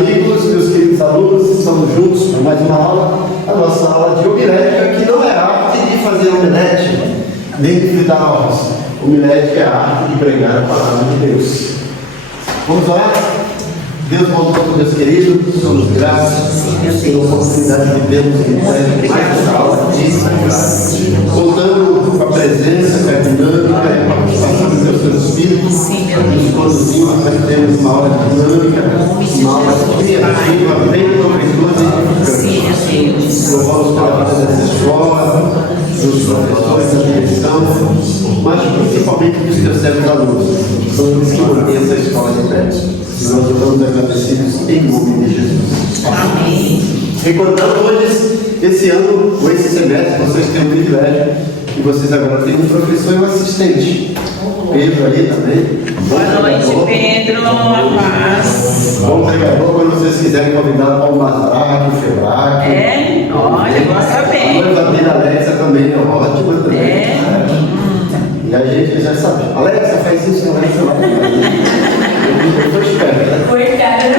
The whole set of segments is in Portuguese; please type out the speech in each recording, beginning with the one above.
amigos, meus queridos alunos, estamos juntos para mais uma aula, a nossa aula de homilética, que não é a arte de fazer omelete, nem de fritar ovos. Homilética é a arte de pregar a palavra de Deus. Vamos lá? Deus bondoso, meus queridos, somos graças pela oportunidade de vermos em mais essa aula disso, contando com a presença, com a dinâmica e a participação do Deus Espírito, nos conduzindo para termos uma aula dinâmica, uma aula criativa, bem professores e edificantes. Louvamos pela vida dessa escola, dos professores da direção, mas principalmente dos teus servos alunos, são eles que mantêm essa escola de pé. Nós estamos agradecidos em nome de Jesus. Amém. Recordando hoje, esse ano, ou esse semestre, vocês têm o privilégio e vocês agora têm um professor e um assistente. Pedro ali também. Boa noite, Pedro. A paz. Bom pregador, quando vocês quiserem convidar para o Masraque, o Febraque. É? Olha, gosta bem. A noiva dele, a Alexa, também é ótima também. É? E a gente já sabe. Alexa, faz isso, Alexa vai. Eu estou esperto. Coitada.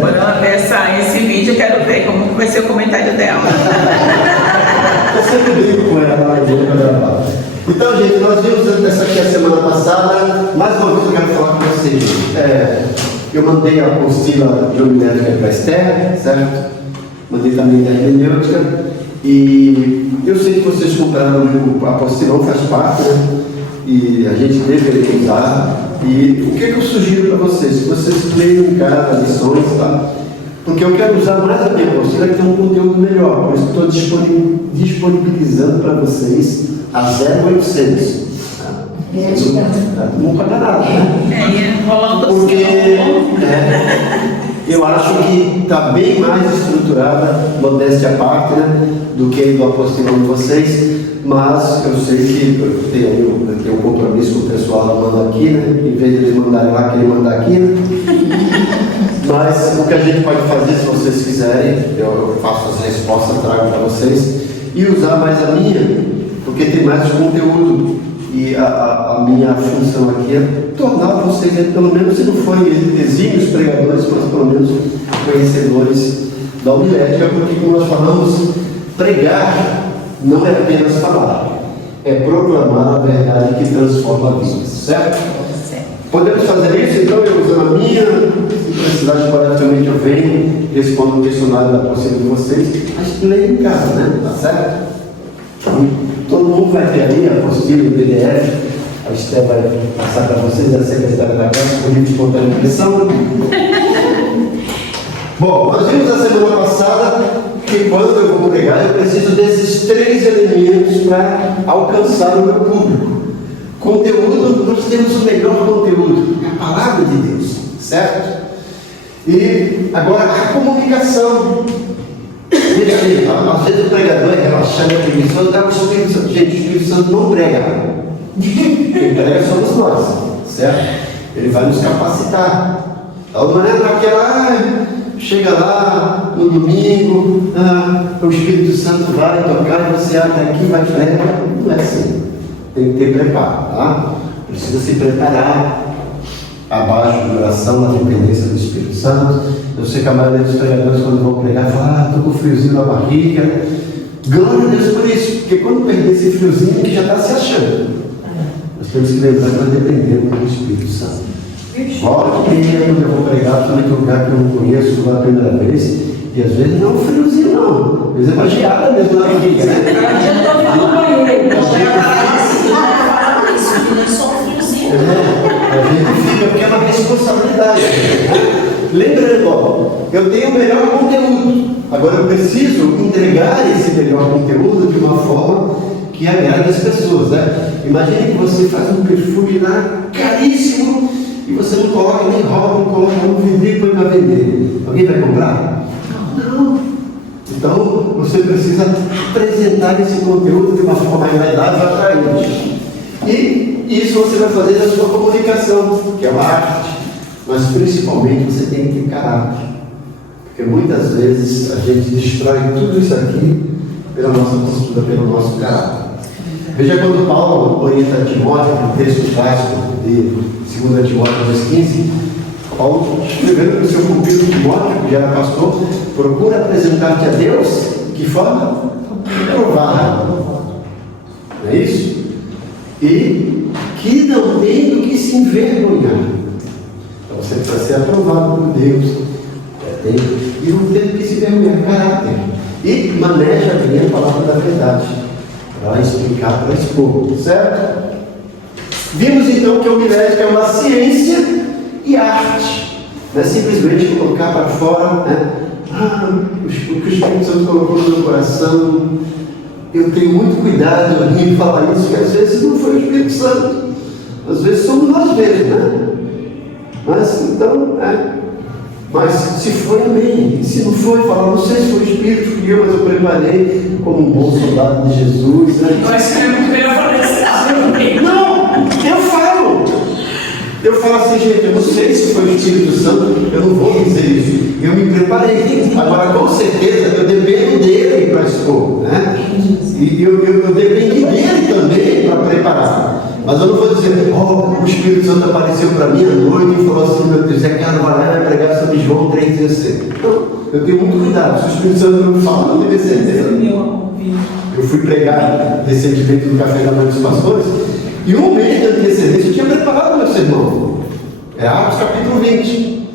Quando ela peça esse vídeo, eu quero ver como vai ser o comentário dela. Eu sempre brinco com ela na igreja para gravar. Então, gente, nós vimos essa aqui a semana passada. Mais uma vez eu quero falar com vocês. Eu mandei a apostila de homilética para a Esther, certo? Mandei também a hermenêutica. E eu sei que vocês compraram a apostila, faz parte, né? E a gente deveria usar. E o que eu sugiro para vocês? Que vocês leiam em casa lições, tá? Porque eu quero usar mais a minha apostila, que tem um conteúdo melhor. Por isso estou disponibilizando para vocês a 0,800. Não paga nada, né? Porque eu acho que está bem mais estruturada, modéstia à parte, né, do que do apostolão de vocês, mas eu sei que eu tenho um compromisso com o pessoal que manda aqui, né, em vez de eles mandarem lá, querem mandar aqui, né? Mas o que a gente pode fazer, se vocês quiserem, eu faço as respostas, trago para vocês, e usar mais a minha, porque tem mais conteúdo. E a minha função aqui é tornar vocês, pelo menos, se não forem exímios pregadores, mas pelo menos conhecedores da homilética, porque, como nós falamos, pregar não é apenas falar, é proclamar a verdade que transforma vidas, certo? Podemos fazer isso, então, eu usando a minha, se precisar esporadicamente eu venho, respondo o questionário da apostila de vocês, mas leio em casa, né? Tá certo? Todo mundo vai ter ali a apostila, o PDF, a Esther vai passar para vocês, a secretária da casa, por livre espontânea impressão. Bom, nós vimos a semana passada que quando eu vou pregar, eu preciso desses 3 elementos para alcançar o meu público. Conteúdo, nós temos o melhor conteúdo, a palavra de Deus, certo? E agora a comunicação. Veja bem, às vezes o pregador é relaxado, é preguiçoso, dá o Espírito Santo. Gente, o Espírito Santo não prega. Quem prega somos nós, certo? Ele vai nos capacitar. Da maneira daquela, chega lá no domingo, o Espírito Santo vai tocar, você abre aqui, vai pregar. Não é assim. Tem que ter preparo, tá? Precisa se preparar. Abaixo de oração, na dependência do Espírito Santo. Eu sei que a maioria dos pregadores, quando vão pregar, falam, estou com friozinho na barriga. Glória a Deus por isso, porque quando perder esse friozinho, que já está se achando. Nós temos que lembrar que nós dependemos do Espírito Santo. Volta e meia, quando eu vou pregar, principalmente um lugar que eu não conheço pela primeira vez, e às vezes não é um friozinho, não. Às vezes é uma geada mesmo na barriga, né? Eu estou falando banheiro. A gente fica, porque é uma responsabilidade. Lembrando, ó, eu tenho o melhor conteúdo. Agora eu preciso entregar esse melhor conteúdo de uma forma que agrade as pessoas, né? Imagine que você faz um perfume lá caríssimo e você não coloca nem roupa, não coloca um vidrinho para vender. Alguém vai comprar? Não. Então você precisa apresentar esse conteúdo de uma forma agradável e atraente. E isso você vai fazer na sua comunicação, que é uma arte. Mas principalmente você tem que ter caráter. Porque muitas vezes a gente destrói tudo isso aqui pela nossa postura, pelo nosso caráter. Veja quando Paulo orienta Timóteo, no texto clássico de 2 Timóteo 2,15, Paulo, escrevendo para o seu pupilo Timóteo, que já era pastor, procura apresentar-te a Deus, de que forma? Aprovada. Não é isso? E que não tem do que se envergonhar. Então você precisa ser aprovado por Deus. E não tem do que se envergonhar, caráter. E maneja bem a palavra da verdade, para explicar, para expor, certo? Vimos então que a homilética é uma ciência e arte. Não é simplesmente colocar para fora, né? O que o Espírito Santo colocou no meu coração. Eu tenho muito cuidado em falar isso, que às vezes não foi o Espírito Santo, às vezes somos nós mesmos, né? Mas então, mas se foi, amém. Se não foi, fala, não sei se foi o Espírito que eu, mas eu preparei como um bom soldado de Jesus, né? Eu acho que é muito melhor falar isso. Não, eu falo assim, gente, eu não sei se foi o Espírito Santo, eu não vou dizer isso. Eu me preparei. Agora, com certeza, eu dependo dele para expor, né? E eu dependi dele também para preparar. Mas eu não vou dizer, o Espírito Santo apareceu para mim à noite e falou assim, meu Deus, Zé Carlos vai lá e vai pregar sobre João 3,16. Não, eu tenho muito cuidado. Se o Espírito Santo não me fala, não tem certeza. Eu fui pregar recentemente no Café da Manhã dos Pastores, e um mês de antecedência eu tinha preparado meu sermão. É Atos capítulo 20.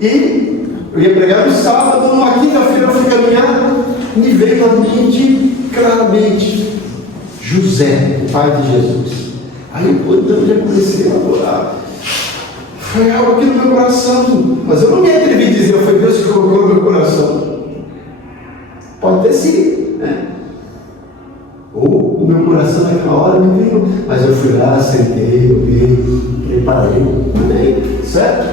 E eu ia pregar no sábado, numa quinta-feira eu fui caminhar, me veio à mente claramente José, o pai de Jesus. Aí eu já comecei a adorar. Foi algo aqui no meu coração, mas eu não me atrevi a dizer, foi Deus que colocou no meu coração. Pode ter sido, né? Ou o meu coração naquela hora me veio, mas eu fui lá, sentei, ouvi, preparei, né? Certo?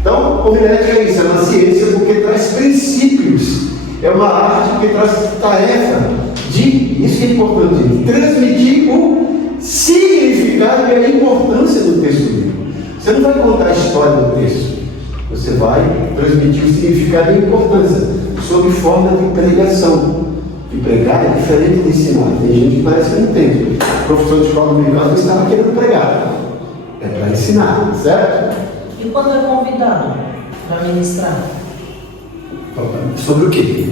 Então, a homilética é isso, é uma ciência porque traz princípios, é uma arte porque traz tarefa de, isso que é importante, transmitir o significado e a importância do texto bíblico. Você não vai contar a história do texto, você vai transmitir o significado e a importância, sob forma de pregação. E pregar é diferente de ensinar. Tem gente que parece que não entende. O professor de escola dominical não estava querendo pregar, é para ensinar, certo? E quando é convidado para ministrar? Sobre o quê?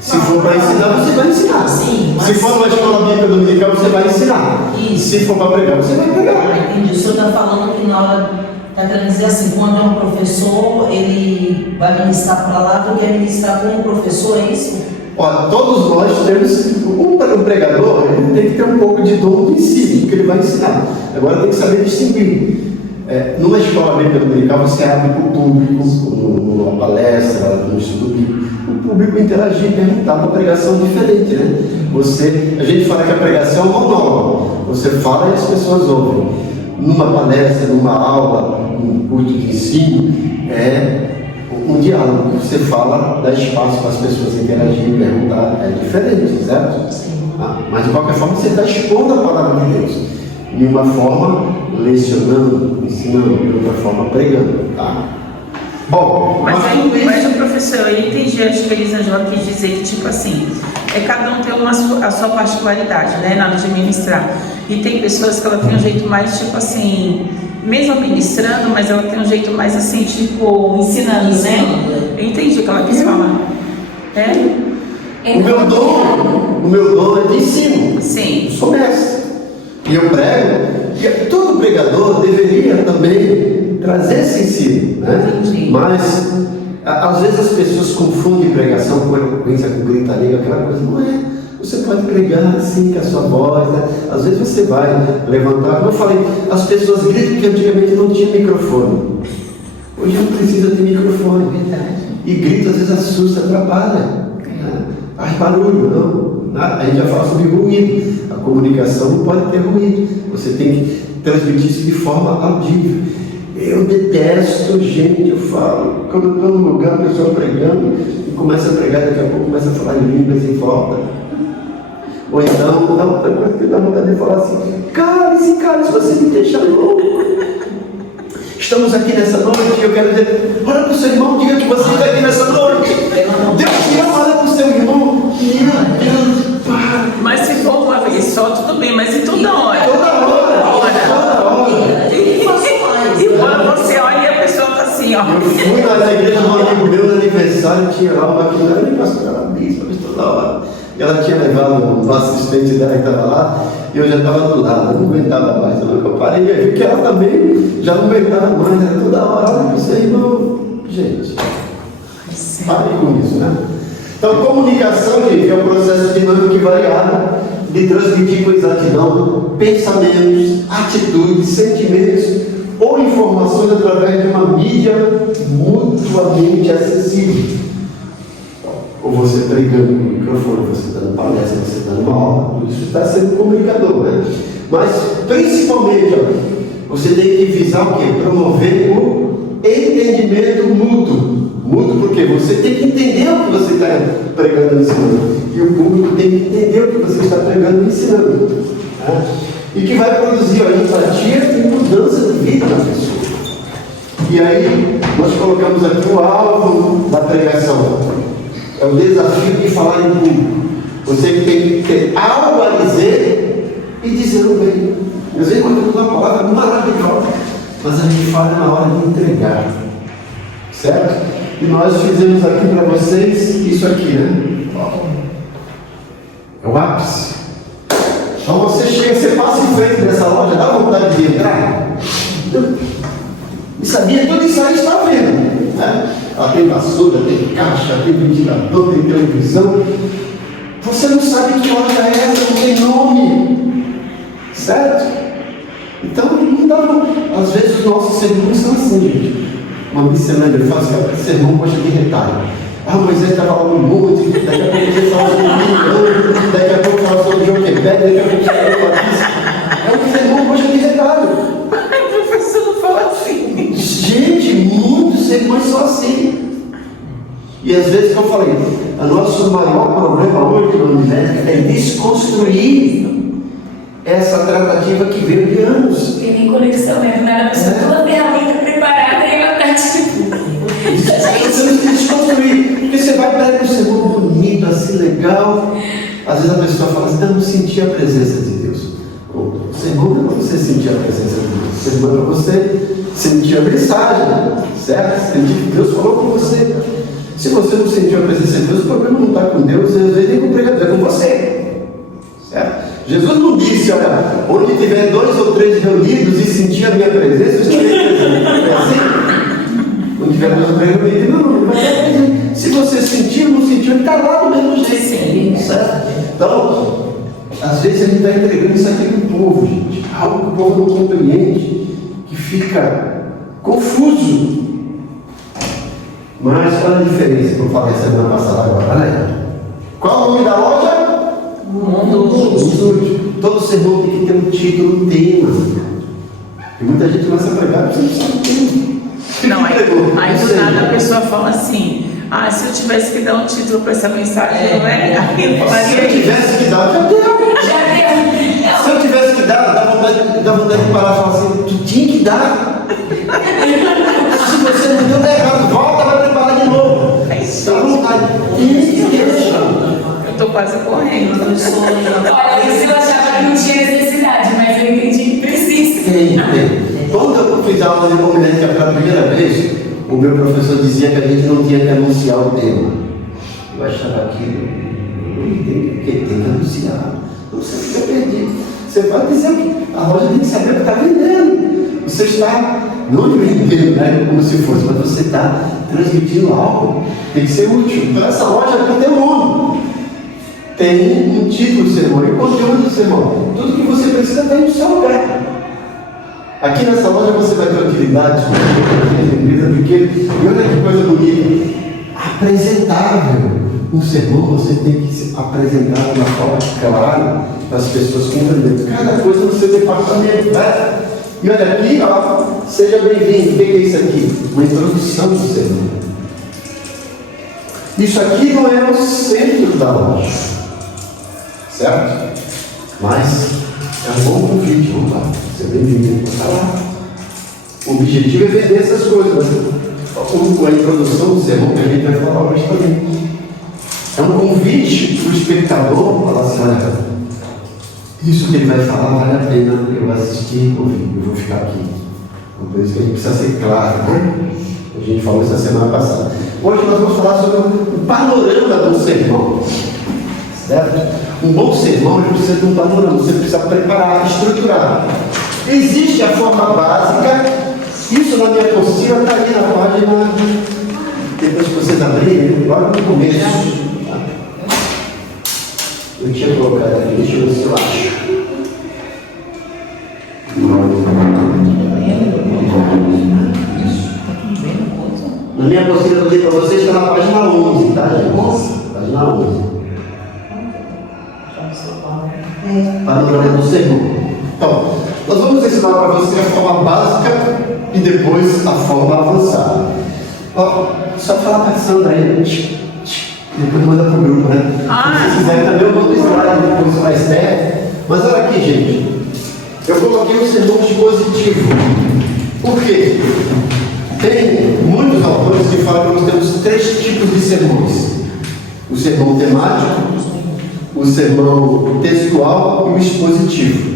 Se for para ensinar, você vai ensinar. Sim, mas... Se for numa escola bíblica dominical, você vai ensinar. Isso. Se for para pregar, você vai pregar. Entendi. O senhor está falando que na hora, está querendo dizer assim, quando é um professor, ele vai ministrar a palavra, ele quer ministrar como professor, é isso? Olha, todos nós temos, um pregador, ele tem que ter um pouco de dom de ensino, porque ele vai ensinar. Agora tem que saber distinguir. Numa escola bíblica dominical, você abre para o público, numa palestra, num estudo bíblico, o público interagir, perguntar, uma pregação diferente, né? A gente fala que a pregação é um monólogo, você fala e as pessoas ouvem. Numa palestra, numa aula, num culto de ensino, é um diálogo, você fala, dá espaço para as pessoas interagirem, perguntar, é diferente, certo? Mas de qualquer forma você está expondo a palavra de Deus, de uma forma lecionando, ensinando, de outra forma pregando, tá? Bom, mas o professor, eu entendi, acho que a Elisângela quis dizer que, tipo assim, cada um tem a sua particularidade, né, na hora de ministrar. E tem pessoas que ela tem um jeito mais, tipo assim, mesmo ministrando, mas ela tem um jeito mais assim, tipo, ensinando, né? Eu entendi o que ela quis falar. O meu dom é de ensino. Sim. Eu sou mestre. E eu prego. E todo pregador deveria também trazer esse ensino, né? Entendi. Mas às vezes as pessoas confundem pregação com eloquência, com gritaria, aquela coisa. Não é. Você pode pregar assim com a sua voz, né? Às vezes você vai levantar, como eu falei, as pessoas gritam porque antigamente não tinha microfone. Hoje não precisa ter microfone. Verdade. E grito às vezes assusta, atrapalha. Né? Faz barulho, não. A gente já fala sobre ruído. A comunicação não pode ter ruído. Você tem que transmitir isso de forma audível. Eu detesto, gente, eu falo, quando eu estou num lugar, a pessoa pregando, e começa a pregar, daqui a pouco começa a falar em línguas em volta. Ou então, dá outra coisa que dá vontade de falar assim, cale-se, você me deixa louco. Estamos aqui nessa noite e eu quero dizer, olha para o seu irmão, diga que você está aqui nessa noite. Deus te ama, olha para o seu irmão. Meu Deus, para. Mas se for uma vez só, tudo bem, mas e toda hora? Toda hora. E quando você olha e a pessoa está assim, ó. Ela tinha levado um assistente dela que estava lá, e eu já estava do lado, eu não aguentava mais. Eu parei e vi que ela também já não aguentava mais, era toda hora, olha para você, irmão. Gente, pare com isso, né? Então, comunicação, gente, é um processo dinâmico e variado de transmitir com exatidão pensamentos, atitudes, sentimentos ou informações através de uma mídia mutuamente acessível. Ou você pregando no microfone, você dando palestra, você dando uma aula, tudo isso está sendo comunicador, né? Mas, principalmente, ó, você tem que visar o quê? Promover o entendimento mútuo. Mútuo porque você tem que entender o que você está pregando e ensinando. E o público tem que entender o que você está pregando e ensinando. Né? E que vai produzir a empatia e mudança de vida na pessoa. E aí, nós colocamos aqui o alvo da pregação. É o desafio de falar em público. Você tem que ter algo a dizer e dizê-lo bem. Às vezes, quando temos uma palavra maravilhosa, mas a gente fala na hora de entregar. Certo? E nós fizemos aqui para vocês isso aqui, né? É o ápice. Então você chega, você passa em frente dessa loja, dá vontade de entrar. E sabia, tudo isso aí está vendo. Né? Ela tem vassoura, tem caixa, tem ventilador, tem televisão. Você não sabe que loja é essa, não tem nome. Certo? Então não dá. Às vezes os nossos sermões são assim, gente. Uma miscelânea, eu faço que sermão gosta de retalho. Moisés estava lá no monte, daqui a pouco ele fala sobre o Milano, daqui a pouco fala sobre o Joquebed, daqui a pouco fala sobre o Batista. É um sermão gosta de retalho. O professor não fala assim. Gente, muitos sermões são assim. E às vezes, como eu falei, o nosso maior problema hoje no universo é desconstruir essa tratativa que veio de anos. Tem nem conexão, né? A pessoa toda ferramenta preparada e ela tá tipo. Você tem que desconstruir. Porque você vai para um sermão bonito, assim, legal. Às vezes a pessoa fala assim: eu não senti a presença de Deus. O sermão não é para você sentir a presença de Deus. O sermão é para você sentir a mensagem, certo? Sentir que Deus falou com você. Se você não sentiu a presença de Deus, o problema não está com Deus, às vezes nem com o pregador, é com você. Certo? Jesus não disse: olha, onde tiver 2 ou 3 reunidos e sentir a minha presença, eu estarei presente. É assim? Onde tiver 2 ou 3 reunidos, não, mas é presente. Se você sentiu ou não sentiu, ele está lá do mesmo jeito. Sim. Certo? Então, às vezes a gente está entregando isso aqui para o povo, gente. Algo que o povo não compreende, que fica confuso. Mas qual é a diferença que eu falei semana passada agora, né? Qual é o nome da loja? Mundo. Todo sermão tem que ter um título, um tema. E muita gente começa a pregar, você não sabe o tema. Não, aí do nada a pessoa fala assim: se eu tivesse que dar um título para essa mensagem, não é? Se eu tivesse que dar, já deu. Se eu tivesse que dar, dá vontade de parar e falar assim: tu tinha que dar. Se você não deu, tá errado. Volta, vai preparar de novo. Dá vontade. Eu estou quase correndo. Olha, isso eu achava que não tinha necessidade, mas eu entendi que precisa. Tem. Quando eu fiz aula de homilética pela primeira vez, o meu professor dizia que a gente não tinha que anunciar o tema. Eu achava aquilo, não entendo porque tem que anunciar. Não sei o que eu perdi. Você vai dizer que a loja tem que saber o que está vendendo. Você está, não vendendo, né, como se fosse, mas você está transmitindo algo. Tem que ser útil. Então essa loja aqui tem um nome. Tem um título do sermão e o conteúdo do sermão. Tudo que você precisa tem no seu lugar. Aqui nessa loja você vai ter utilidades, porque, e olha que coisa bonita, apresentável. Um sermão você tem que se apresentar de uma forma clara para as pessoas compreenderem cada coisa no seu departamento, né? E olha aqui, ó, seja bem-vindo. O que é isso aqui? Uma introdução do sermão. Isso aqui não é o centro da loja, certo? Mas é um bom convite, vamos lá. Seja bem-vindo, está lá. O objetivo é vender essas coisas, com a introdução do sermão que a gente vai falar hoje também. É um convite para o espectador falar assim: olha, isso que ele vai falar vale a pena eu assistir e ouvir, eu vou ficar aqui. Então, por isso que a gente precisa ser claro, né? A gente falou isso a semana passada. Hoje nós vamos falar sobre o panorama do sermão, certo? Um bom sermão precisa de um panorama, você precisa preparar, estruturar. Existe a forma básica, isso na minha apostila está ali na página, depois que vocês abrirem, logo no começo. Eu tinha colocado aqui, deixa eu ver se eu acho. Na minha apostila que eu dei para vocês está na página 11, tá, gente? Página 11. Panorama do sermão. Então, nós vamos ensinar para você a forma básica e depois a forma avançada. Ó, só falar para a Sandra aí, depois manda para o grupo, né? Se quiser também eu vou slide depois mais perto. Mas olha aqui, gente. Eu coloquei um sermão dispositivo. Por quê? Tem muitos autores que falam que nós temos 3 tipos de sermões: o sermão temático, o sermão textual e o expositivo.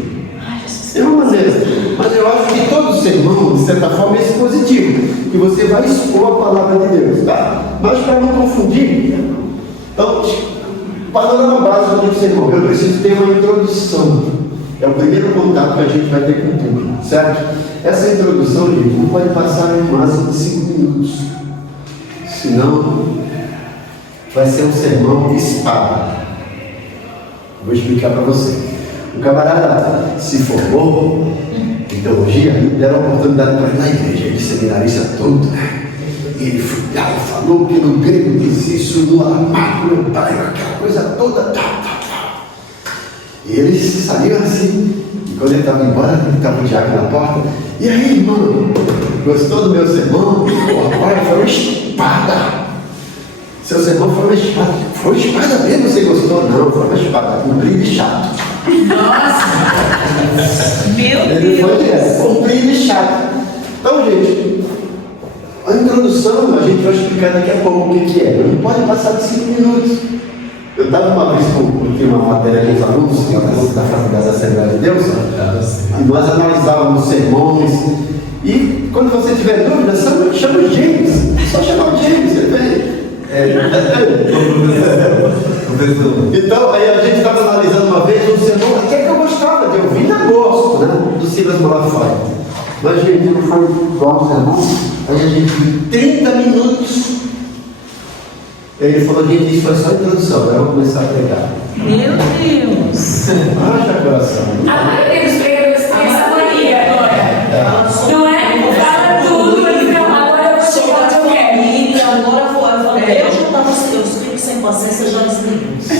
É uma maneira, mas eu acho que todo sermão, de certa forma, é expositivo, que você vai expor a palavra de Deus, tá? Mas para não confundir, então, panorama básico do sermão, eu preciso ter uma introdução. É o primeiro contato que a gente vai ter com o público, certo? Essa introdução, gente, não pode passar em máximo de 5 minutos. Senão, vai ser um sermão espada. Vou explicar para você. O camarada se formou em teologia e deram a oportunidade para ir na igreja. Ele seminarista todo, né? E ele falou que no grego diz isso, no aramaico, no hebraico, aquela coisa toda. E ele saiu assim, e quando ele estava embora, ele estava o Diaco na porta. E aí, irmão, gostou do meu sermão? Agora foi uma espada. Seu sermão foi uma espada. Foi uma espada mesmo, você gostou? Não, foi uma espada, comprido e chato. Nossa! Meu Ele Deus! foi direto, comprido e chato. Então, gente, a introdução a gente vai explicar daqui a pouco o que é. Não pode passar de 5 minutos. Eu estava uma vez com uma matéria com os alunos da Faculdade da Assembleia de Deus, e nós analisávamos sermões. E quando você tiver dúvida, chama o James. Só chamar o James, você vê? Então, aí a gente estava analisando uma vez um sermão, até que eu gostava de ouvir, ainda gosto, né? Do Silas Malafaia. Mas, gente, não foi igual ao sermão. Aí a gente viu 30 minutos. Ele falou, gente, isso foi só a introdução, agora eu vou começar a pregar. Meu Deus! Haja coração. A maioria dos pregadores tem essa mania agora. Não é? Fala tudo, mas não, agora eu vou chegar onde eu quero. E agora eu falei, eu já estava eu fico sem paciência, já desliguei. Está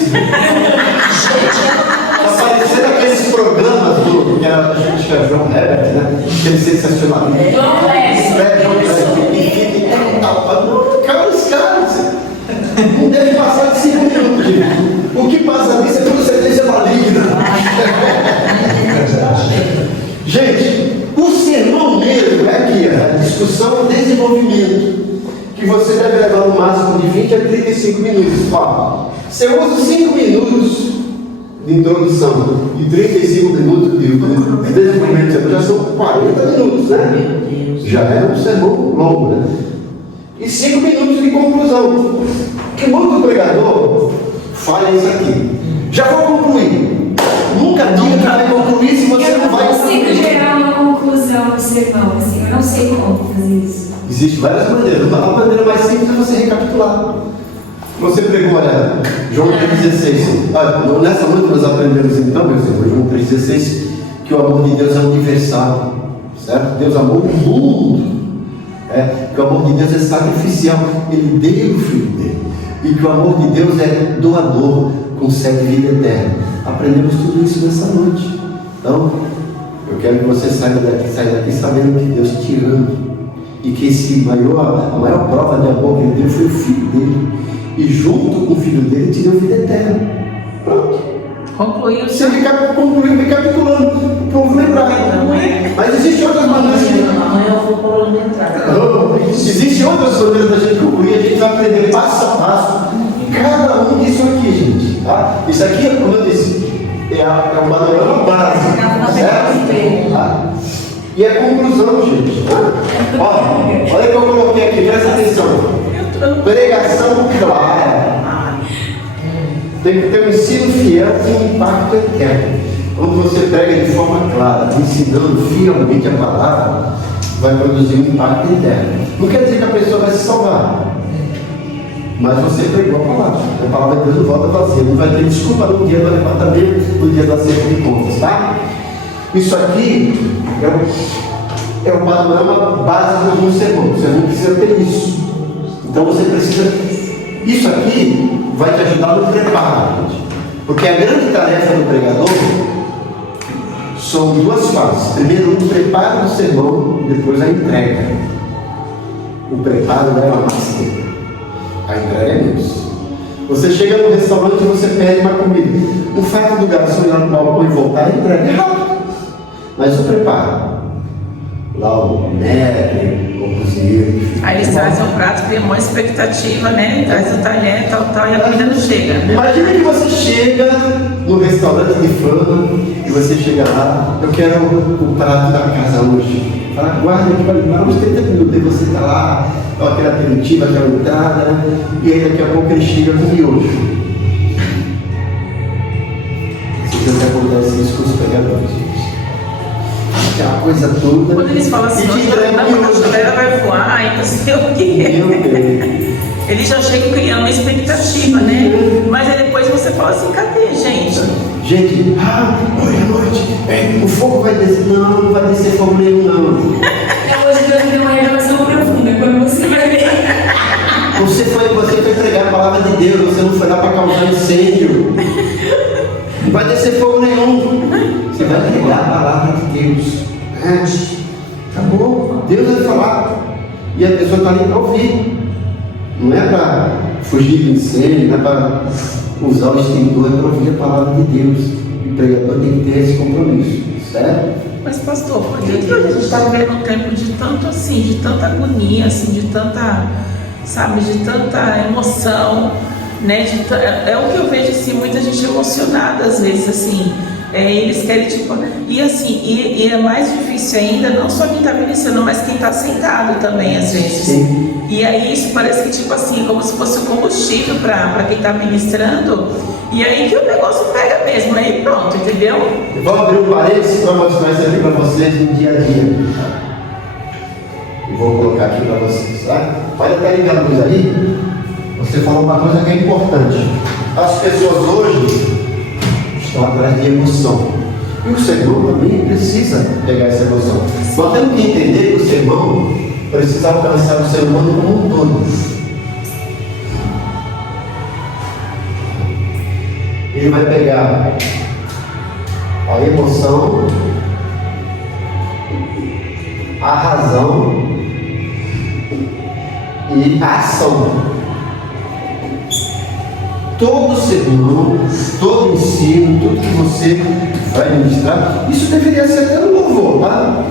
parecendo aqueles programas do que a gente chama João Herbert, né? Aquele sensacionalista. Cara, os caras. Não deve passar de 5 minutos, gente. O que passa nisso é toda certeza maligna. Gente, o sermão mesmo é aqui, a discussão e desenvolvimento, que você deve levar no máximo de 20 a 35 minutos. Ó, você usa 5 minutos de introdução e 35 minutos de desenvolvimento, já são 40 minutos, né? Já é um sermão longo, né? E 5 minutos de conclusão. Que muito pregador fala isso aqui. Já vou concluir. Nunca diga que vai concluir se você não vai concluir. Eu não consigo gerar uma conclusão no sermão, assim, eu não sei como fazer isso. Existem várias maneiras. A maneira mais simples é você recapitular. Você pregou, olha, João 3,16. Nessa noite nós aprendemos então, meu Senhor, João 3,16, que o amor de Deus é universal. Certo? Deus amou o mundo. Que o amor de Deus é sacrificial. Ele deu o filho dele. E que o amor de Deus é doador, concede vida eterna. Aprendemos tudo isso nessa noite. Então, eu quero que você saia daqui sabendo que Deus te ama. E que a maior prova de amor que ele deu foi o filho dele. E junto com o filho dele te deu vida eterna. Pronto. Concluiu. Você concluiu recapitulando. O povo lembrar. Mas existem outras maneiras de... Amanhã eu vou pôr o entrar. Existem outras maneiras da gente concluir. A gente vai aprender passo a passo cada um disso aqui, gente. Tá? Isso aqui, como eu disse, é um panorama básico. Certo? Tá? E a conclusão, gente. Olha o que eu coloquei aqui, presta atenção. Pregação clara. Tem que ter um ensino fiel com impacto eterno. Quando você prega de forma clara, ensinando fielmente a palavra, vai produzir um impacto eterno. Não quer dizer que a pessoa vai se salvar, mas você pregou a palavra. A palavra de Deus não volta vazia. Não vai ter desculpa no dia do arrebatamento, no dia da acerto de contas, tá? Isso aqui é o panorama básico do sermão. Você não precisa ter isso. Então você precisa. Isso aqui vai te ajudar no preparo, gente. Porque a grande tarefa do pregador são duas fases. Primeiro, o preparo do sermão e depois a entrega. O preparo leva mais tempo. A entrega é Deus. Você chega no restaurante e você pede uma comida. O fato do garçom ir lá no balcão e voltar, a entrega é rápido. Mas o preparo, lá o médico, o cozinheiro. Aí eles trazem um prato, tem uma expectativa, né? Traz o talher, tal, e a comida não chega. Imagina que você chega no restaurante de fama e você chega lá, eu quero o prato da casa hoje. Fala, guarda aqui para limpar uns 30 minutos. E você está lá, aquela aperitiva, aquela entrada, e aí daqui a pouco ele chega com miojo. Você já acontece isso com os pregadores. Aquela coisa toda. Quando eles falam assim, a galera vai voar e não sei o quê. Eles já chegam criando uma expectativa, né? Mas aí depois você fala assim, cadê, gente? Gente, hoje à noite, o fogo vai descer. Não, não vai descer fogo nenhum, não. Hoje Deus me deu uma revelação profunda, quando você vai ver. Você foi pregar a palavra de Deus, você não foi lá para causar incêndio. Não vai descer fogo nenhum. Você vai pregar a palavra de Deus. Acabou. Deus vai falar. E a pessoa está ali para ouvir. Não é para fugir do incêndio, não é para usar o extintor, é para ouvir a palavra de Deus. E o pregador tem que ter esse compromisso. Certo? Mas pastor, por que hoje a gente está vivendo um tempo de tanto assim, de tanta agonia, assim, de tanta, sabe, de tanta emoção, né? É o que eu vejo assim, muita gente emocionada às vezes, assim. Eles querem tipo. E assim, e é mais difícil ainda, não só quem está ministrando, mas quem está sentado também, às vezes. Sim. E aí isso parece que tipo assim, como se fosse um combustível para quem está ministrando. E aí que o negócio pega mesmo, aí pronto, entendeu? Eu vou abrir um parênteses para mostrar isso aqui para vocês no dia a dia. Eu vou colocar aqui para vocês, tá? Pode até ligar a luz aí. Você falou uma coisa que é importante. As pessoas hoje estão atrás de emoção. E o sermão também precisa pegar essa emoção. Nós temos que entender que o sermão precisa alcançar o ser humano como um todo. Ele vai pegar a emoção, a razão e a ação. Todo sermão, todo ensino, tudo que você vai ministrar, isso deveria ser até um louvor, tá?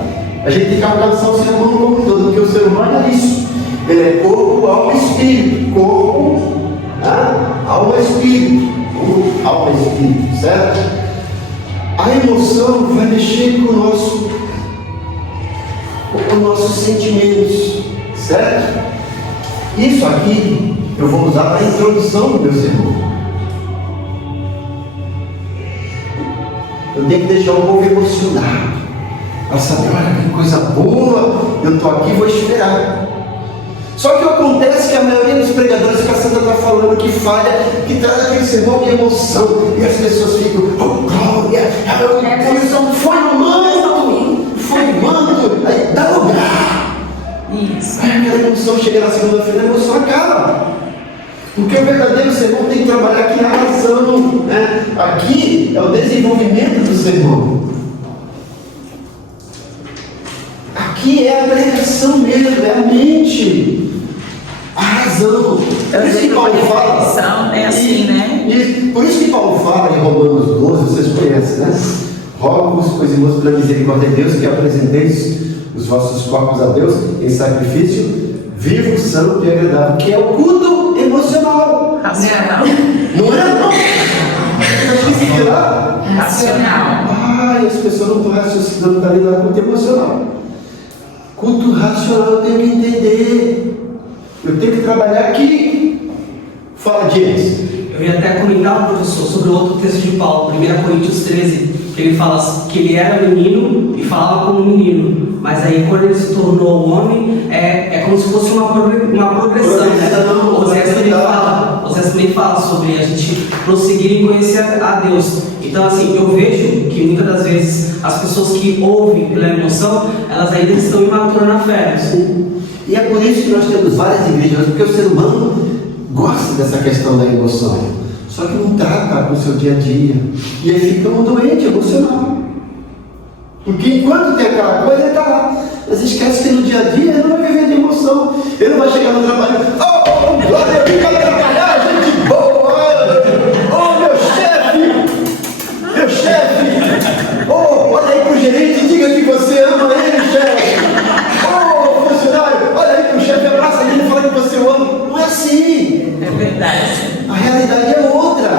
A gente tem que alcançar o ser humano como um todo, porque o ser humano é isso. Ele é corpo, alma e espírito. Corpo, alma e espírito. Alma e espírito, certo? A emoção vai mexer com os nossos sentimentos, certo? Isso aqui eu vou usar para a introdução do meu sermão. Eu tenho que deixar o povo emocionado, para saber, olha que coisa boa, eu estou aqui e vou esperar. Só que acontece que a maioria dos pregadores, que a Sandra está falando, que falha, que traz aquele sermão de emoção, e as pessoas ficam, oh glória, a emoção foi no manto, aí dá lugar. Isso. Aí aquela emoção chega na segunda-feira, a emoção acaba. Porque o verdadeiro sermão tem que trabalhar aqui na razão, né? Aqui é o desenvolvimento do sermão. Aqui é a pregação mesmo, é a mente, a razão. Por isso que Paulo fala, é assim, né? Por isso que Paulo fala em Romanos 12, vocês conhecem, né? Rogo-vos, pois irmãos, pela misericórdia de Deus, que apresenteis os vossos corpos a Deus em sacrifício vivo, santo e agradável, que é o culto emocional. Racional. Não é, não? Você fica lá? Racional. As pessoas não estão raciocinando para lidar com culto emocional. Culto racional eu tenho que entender. Eu tenho que trabalhar aqui. Fala, James. Eu Eu ia até comentar, professor, sobre o outro texto de Paulo, 1 Coríntios 13, que ele fala que ele era menino e falava como menino, mas aí quando ele se tornou homem, é como se fosse uma progressão, né? Osés também fala sobre a gente prosseguir em conhecer a Deus. Então, assim, eu vejo que muitas das vezes as pessoas que ouvem pela emoção, elas ainda estão imaturas na fé. E é por isso que nós temos várias igrejas, porque o ser humano gosta dessa questão da emoção, só que não trata com o seu dia a dia, e aí fica um doente emocional, porque enquanto tem aquela coisa, ele está lá, mas esquece que no dia a dia ele não vai viver de emoção, ele não vai chegar no trabalho, glória, vem cá trabalhar, gente boa, meu chefe, olha aí pro gerente, diga que você ama ele, chefe, funcionário, olha aí pro chefe, abraça ele e fala que você o ama. Não é assim. É verdade. A realidade é outra.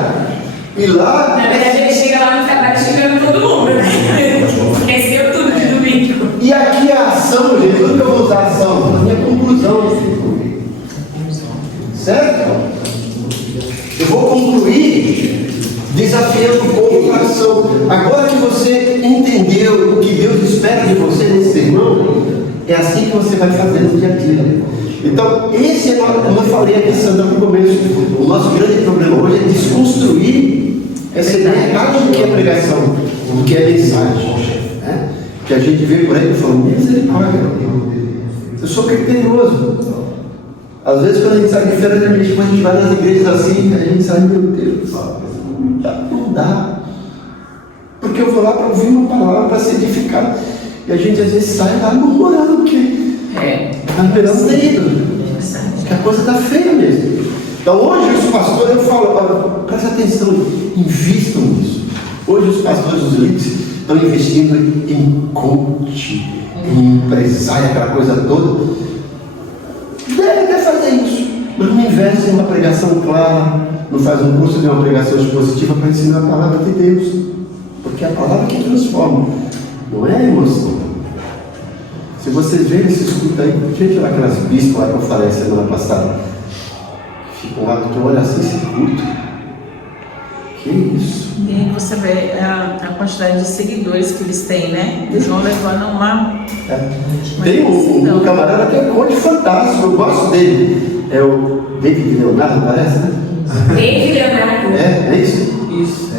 E lá... Na verdade, ele chega lá no trabalho xingando todo mundo, né? Esqueceu tudo de domingo. E aqui a ação, gente, tudo que eu vou usar a ação, a minha conclusão. Certo? Eu vou concluir desafiando um pouco a ação. Agora que você entendeu o que Deus espera de você nesse sermão, é assim que você vai fazer no dia a dia. Então, esse é, como eu falei aqui, Sandra, no começo, o nosso grande problema hoje é desconstruir essa ideia errada do que é pregação, do que é mensagem. Né? Que a gente vê por aí e fala, misericórdia, eu sou criterioso. Às vezes, quando a gente sai de feira de amigo, quando a gente vai nas igrejas assim, a gente sai, meu Deus, não dá. Porque eu vou lá para ouvir uma palavra, para ser edificado. E a gente às vezes sai lá murmurando, porque está melhorando ido. Que a coisa está feia mesmo. Então hoje os pastores, eu falo, presta atenção, invistam nisso. Hoje os pastores, os líderes, estão investindo em coach, em empresário, aquela coisa toda. Deve até fazer isso, mas não investe em uma pregação clara, não faz um curso de uma pregação expositiva para ensinar a palavra de Deus. Porque é a palavra que transforma, não é a emoção. Se você vê esse escuta aí, gente, olha aquelas bispas lá que eu falei semana passada, ficam lá, tu olha assim, esse culto. Que isso? E aí você vê a quantidade de seguidores que eles têm, né? Eles vão levando uma... Tem um camarada que é um conte fantástico, eu gosto dele. É o David Leonardo, parece, né? David Leonardo. É isso? Isso.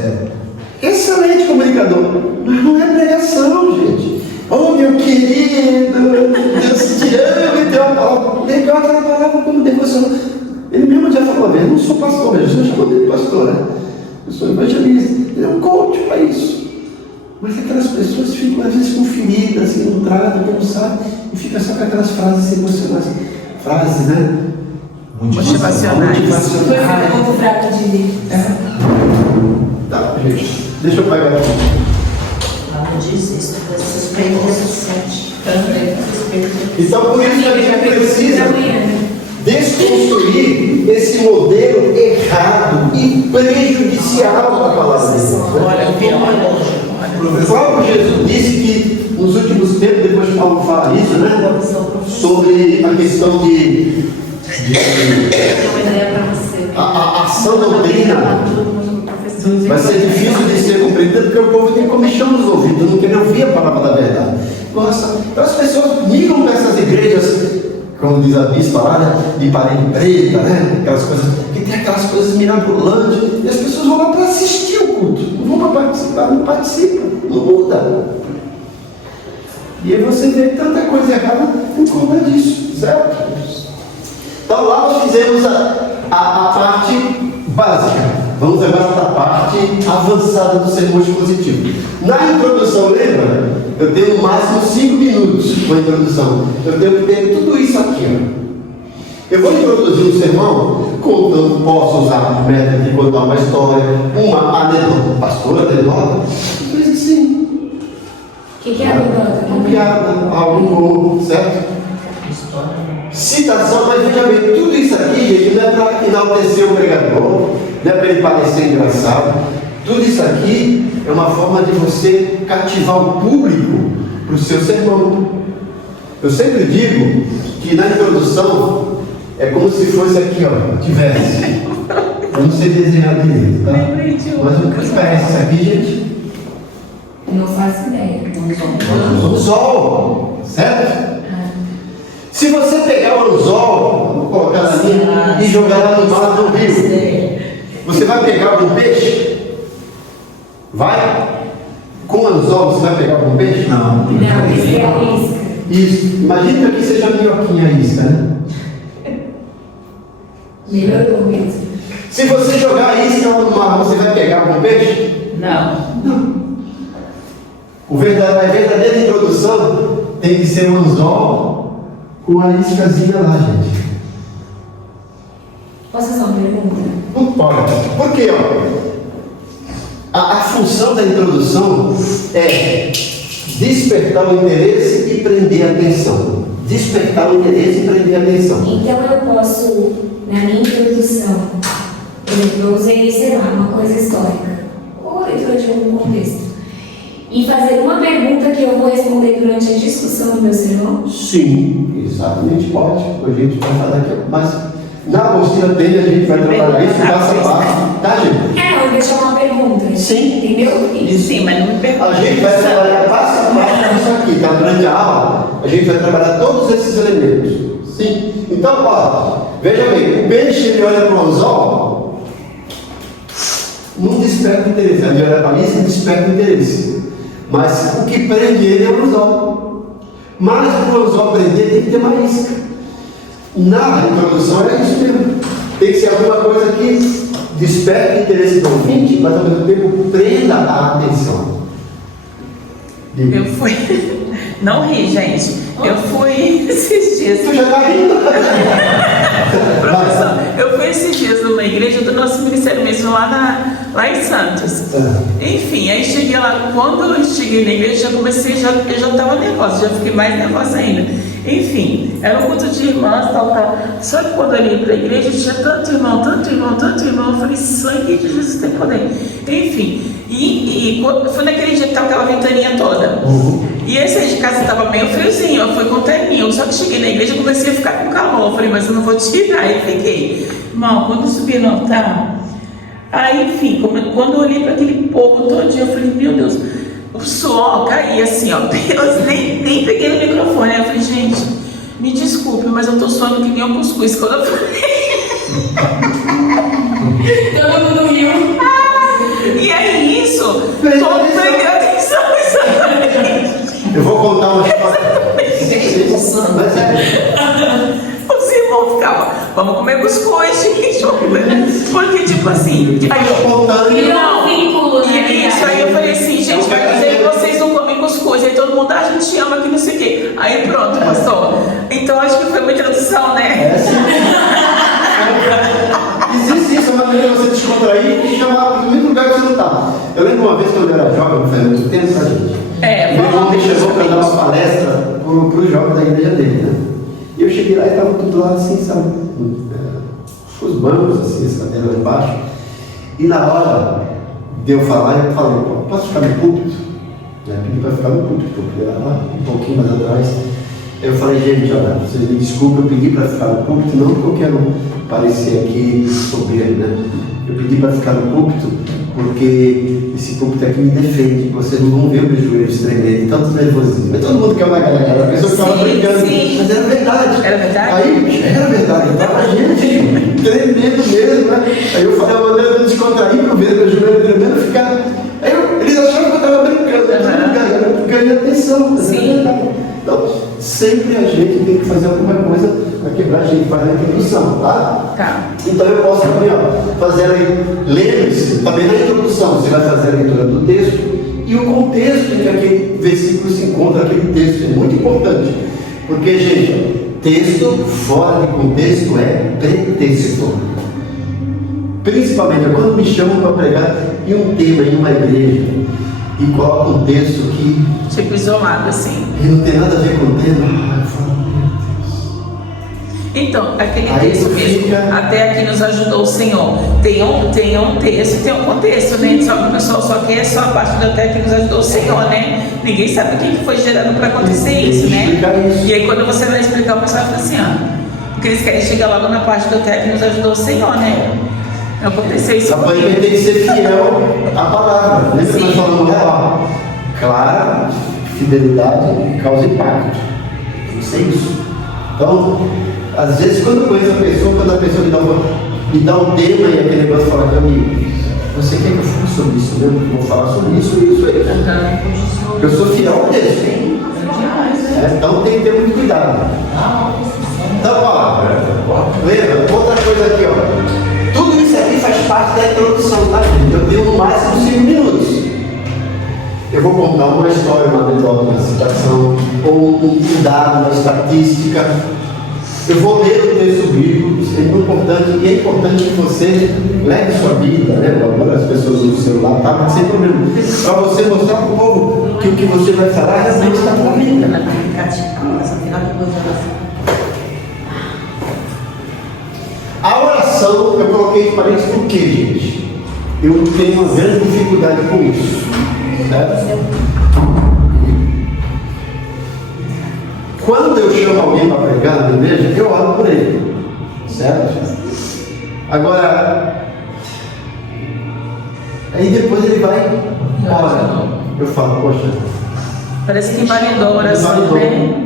Excelente comunicador, mas não é pregação, gente. Oh, meu querido, Deus te ama e tem uma palavra. Legal aquela palavra como devocional. Ele mesmo já falou, eu não sou pastor, mas Jesus chamou dele de pastor, né? Eu sou evangelista. Ele é um coach para isso. Mas aquelas pessoas ficam às vezes com feridas, assim, não tratam, não sabem, e fica só com aquelas frases emocionais. Frases, né? Motivacionais. Foi muito fraco de ver. Tá, gente. Deixa eu pagar aqui. Lá no diz isso, suspeito recente. Então, por isso que a gente precisa desconstruir esse modelo errado e prejudicial da palavra de Deus. O próprio Jesus disse que nos últimos tempos, depois que Paulo fala isso, né? Sobre a questão de a ação doutrina vai ser difícil de ser compreendida porque o povo tem comichão nos ouvidos, não quer ouvir a palavra da verdade. Nossa, então as pessoas migram para essas igrejas, como diz a bispa lá, né, de parede preta, né? Aquelas coisas, que tem aquelas coisas mirabolantes, e as pessoas vão lá para assistir o culto, não vão para participar, não participam, não muda. E aí você vê tanta coisa errada por conta disso, certo? Então lá nós fizemos a parte básica. Vamos agora para a parte avançada do sermão expositivo. Na introdução, lembra? Eu tenho no máximo 5 minutos com a introdução. Eu tenho que ter tudo isso aqui. Ó. Eu vou introduzir o sermão contando, posso usar o método de contar uma história, uma anedota, pastor, anedota, coisa assim. O que é anedota? Uma piada, algo novo, certo? Citação, mas veja bem, tudo isso aqui, gente, não é para enaltecer o pregador, não é para ele parecer engraçado. Tudo isso aqui é uma forma de você cativar o público para o seu sermão. Eu sempre digo que na introdução é como se fosse aqui, ó, tivesse. Eu não sei desenhar direito, tá? Lembrei de Mas o que parece isso aqui, gente? Não faço ideia. O anzol, certo? Se você pegar o anzol, vou colocar na minha, e jogar lá no mar do rio, você vai pegar algum peixe? Vai? Com anzol você vai pegar algum peixe? Não. Não, isso é a isca. Isso. Imagina que aqui seja minhoquinha a isca, né? Melhorou mesmo. Se você jogar a isca no mar, você vai pegar algum peixe? Não. A verdadeira introdução tem que ser um anzol com a iscazinha lá, gente. Posso fazer uma pergunta? Não pode. Por quê? Ó? A função da introdução é despertar o interesse e prender a atenção. Despertar o interesse e prender a atenção. Então eu posso, na minha introdução, por exemplo, eu usei, sei lá, uma coisa histórica, ou leitura de algum contexto, e fazer uma pergunta que eu vou responder durante a discussão do meu sermão? Sim, exatamente pode. A gente vai falar aqui, mas na apostila dele a gente vai trabalhar isso passo a passo, tá, gente? É, eu deixar uma pergunta. Sim. Entendeu? Sim, mas não me pergunte. A gente vai trabalhar passo a passo isso aqui, tá? Durante a aula, a gente vai trabalhar todos esses elementos. Sim. Então, ó, veja bem, o peixe ele olha para o anzol, não desperta interesse. Ele olha para mim e desperta interesse. Mas o que prende ele é o anzol. Mas para o anzol prender tem que ter uma isca. Na introdução é isso mesmo. Tem que ser alguma coisa que desperte o interesse do ouvinte, mas ao mesmo tempo prenda a atenção. Diga. Eu fui. Não ri, gente. Eu fui esses dias. Tu já está rindo? Professor, eu fui esses dias numa igreja do nosso ministério mesmo, lá em Santos. Enfim, aí cheguei lá. Quando eu cheguei na igreja, eu já estava nervosa, já fiquei mais nervosa ainda. Enfim, era um culto de irmãs, tal. Só que quando eu ia para a igreja, tinha tanto irmão. Eu falei, sangue de Jesus tem poder. Enfim, e foi naquele dia que estava aquela ventaninha toda. E esse aí de casa estava meio friozinho, eu fui com terninho. Só que cheguei na igreja e comecei a ficar com calor. Eu falei, mas eu não vou tirar. Aí fiquei. Irmão, quando eu subi no altar, aí, enfim, quando eu olhei para aquele povo todo dia, eu falei, meu Deus, o suor caía assim, ó. Eu nem peguei no microfone. Aí eu falei, gente, me desculpe, mas eu tô suando que nem um cuscuz quando eu falei. Todo mundo riu. E aí isso, todo prendeu atenção. Eu vou contar uma história. Mas Os irmãos ficavam, vamos comer cuscuz, gente, vamos comer. Porque, tipo assim, aí eu contando. Não, vínculo, né? e isso aí eu falei assim, gente, vai dizer que vocês não comem cuscuz. Aí todo mundo, a gente ama que não sei o quê. Aí pronto, pastor. Então acho que foi uma introdução, né? Existe isso, é uma maneira de você descontrair e chamar do mesmo lugar que você não está. Eu lembro uma vez quando eu era jovem, faz muito tempo, tá, gente? Meu irmão me chamou para dar uma palestra para os jovens da igreja dele, né? E eu cheguei lá e estava tudo lá assim, sabe? Os bancos, assim, as cadeiras lá embaixo. E na hora de eu falar, eu falei, posso ficar no púlpito? Pedi para ficar no púlpito, porque era lá um pouquinho mais atrás. Eu falei, gente, olha, vocês me desculpem, eu pedi para ficar no púlpito, não porque eu quero parecer aqui soberbo, né? Eu pedi para ficar no púlpito porque esse púlpito aqui me defende, vocês não vão ver meus joelhos tremerem, tanto nervosismo. Mas todo mundo quer uma galera, a pessoa ficava brincando, mas era verdade. Era verdade? Aí, era verdade, então a gente tremendo mesmo, né? Aí eu falei, a maneira de descontrair, para ver meu joelho tremendo, ficar. Aí eles acharam que eu estava brincando, né? Ganhei atenção. Sim. Então, sempre a gente tem que fazer alguma coisa para quebrar a gente, faz a introdução, tá? Tá. Então eu posso também, ó, fazer aí, lembre-se, também na introdução, você vai fazer a leitura do texto e o contexto em que aquele versículo se encontra, aquele texto, é muito importante. Porque, gente, texto fora de contexto é pretexto. Principalmente quando me chamam para pregar em um tema, em uma igreja, e colocam um texto que Tipo isolado, assim. não tem nada a ver com o tema, eu falo, meu Deus. Então, aquele Aí texto tu mesmo, fica- até aqui nos ajudou o Senhor. Tem um texto, tem um contexto, né? Só que o pessoal só quer só a parte do até aqui nos ajudou o Senhor, né? Ninguém sabe o que foi gerado para acontecer isso, né? Explicar isso. E aí quando você vai explicar, o pessoal fala assim, ó. Porque eles querem chegar logo na parte do até que nos ajudou o Senhor, né? Aconteceu isso Aparentemente tem que ser fiel à palavra. Lembra que nós Sim. falamos lá? Clara fidelidade causa impacto. Tem que ser isso. Então, às vezes, quando eu conheço a pessoa, quando a pessoa me dá um tema e aquele negócio fala para mim, você quer que eu fale sobre isso mesmo? Eu vou falar sobre isso e isso aí. Eu sou fiel ao texto. Então tem que ter muito cuidado. Então, ó, lembra, outra coisa aqui, ó. Tudo isso aqui faz parte da introdução, tá, gente? Eu tenho no máximo 5 minutos. Eu vou contar uma história, uma anedota, uma citação, ou um dado, uma estatística. Eu vou ler o texto bíblico, é importante que você leve sua Bíblia, né? Agora as pessoas usam o celular, tá? Sem problema. Para você mostrar para o povo que o que você vai falar realmente está na Bíblia. A oração, eu coloquei em parênteses por quê, gente? Eu tenho uma grande dificuldade com isso. Certo? Quando eu chamo alguém para pregar na igreja, eu oro por ele. Certo? Agora, aí depois ele vai embora. Eu falo, poxa. Parece que validou a oração, Validou. né?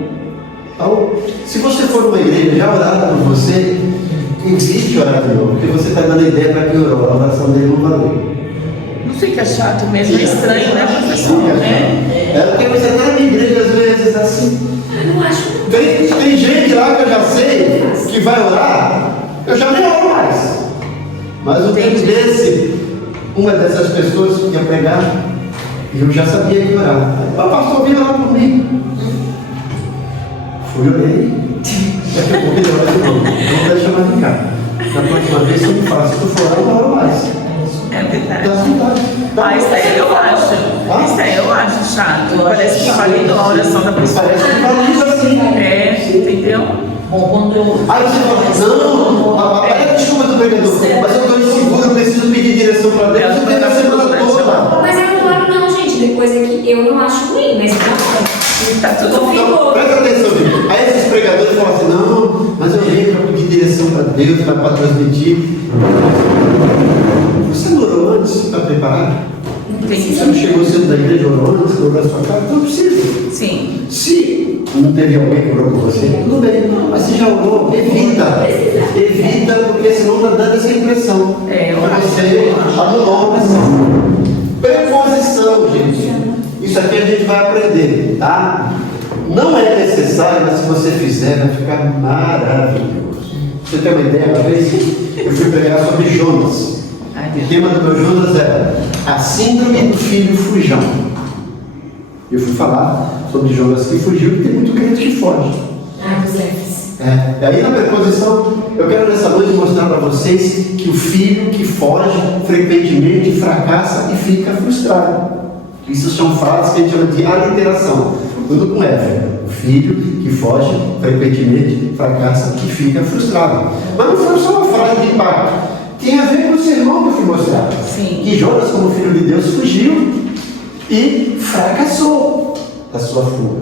Então, se você for numa igreja, já oraram por você, existe orar de novo, porque você está dando ideia para que a oração dele não valeu. Não fica chato mesmo, é estranho, né, professor? Porque você está na minha igreja às vezes assim. Eu não acho. Tem gente lá que eu já sei que vai orar, eu já nem oro mais. Mas um tempo desse, uma dessas pessoas que ia pregar, e eu já sabia que orar. O pastor vinha lá comigo. Fui, orei. Daqui a pouco ele ora de novo. Não vai chamar de cá. Da próxima vez, se eu me faço, se tu for orar, eu não oro mais. É verdade. Dá vontade. Ah, isso aí eu acho. Isso aí eu acho chato. Parece que validou a oração da pessoa. Parece que valida assim. É, entendeu? Bom, quando eu. Aí você fala, não, é desculpa do pregador, mas eu estou inseguro, eu preciso pedir direção para Deus, você tem a semana toda. Mas eu não oro não, gente. Depois aqui, eu não acho ruim, mas não. Tá tudo Então, Ficou. presta atenção, gente. Aí esses pregadores falam assim, não, mas eu venho para pedir direção para Deus, para transmitir. Você não orou antes para preparar? Você não chegou cedo da igreja, orou antes, orou na sua casa? Não precisa. Sim. Se não teve alguém que orou por você, tudo bem. Mas se já orou, evita. Evita, porque senão está dando essa impressão. Eu Para acho. você anular a oração. Preposição, gente. Isso aqui a gente vai aprender, tá? Não é necessário, mas se você fizer, vai ficar maravilhoso. Você tem uma ideia? Uma vez eu fui pregar sobre Jonas. O tema do meu Jonas era a síndrome do filho fujão. Eu fui falar sobre Jonas que fugiu, porque tem muito crente que foge. Ah, dos Fs. E aí na preposição, eu quero nessa noite mostrar para vocês que o filho que foge frequentemente fracassa e fica frustrado. Isso são frases que a gente chama de aliteração, tudo com F. O filho que foge frequentemente fracassa e fica frustrado. Mas não foi só uma frase de impacto. Tem a ver com o sermão que eu fui mostrar. Sim. Que Jonas, como filho de Deus, fugiu e fracassou da sua fuga.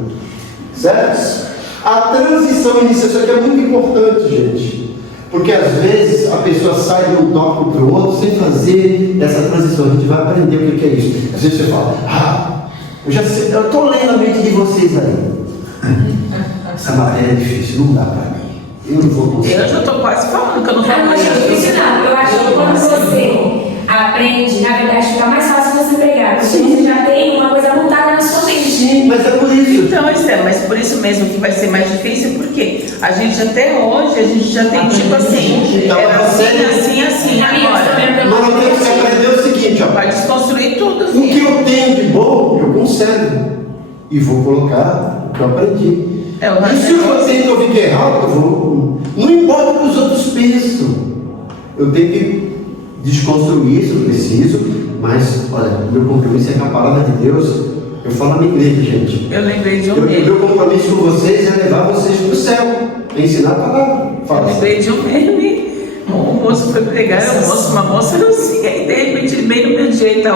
Certo? A transição inicial, isso aqui é muito importante, gente. Porque às vezes a pessoa sai de um tópico para o outro sem fazer essa transição. A gente vai aprender o que é isso. Às vezes você fala, eu já sei, eu estou lendo a mente de vocês aí. Essa matéria é difícil, não dá para mim. Eu não vou conseguir. Eu já estou quase falando que eu não vou Ah, não acho mais. difícil não. Eu acho que quando você aprende, na verdade fica mais fácil você pregar. Porque você já tem uma coisa montada na sua mente. Sim, mas é por isso. Então, Esther, mas por isso mesmo que vai ser mais difícil, porque a gente até hoje, a gente já tem tipo assim, era assim, agora. Mas nós temos que aprender o seguinte, ó. Vai desconstruir tudo, O que filho. eu tenho de bom, eu conservo. E vou colocar o que eu aprendi. E se eu tenho que ouvir que é errado, eu vou. Não importa o que os outros pensam. Eu tenho que desconstruir isso, eu preciso. Mas, olha, o meu compromisso é com a palavra de Deus. Eu falo na minha igreja, gente. Eu lembrei de um O meme. meu compromisso com vocês é levar vocês para o céu. É ensinar a palavra. Eu Fala assim. lembrei de um meme. O moço foi pregar, uma moça assim, aí de repente, bem no mesmo jeito,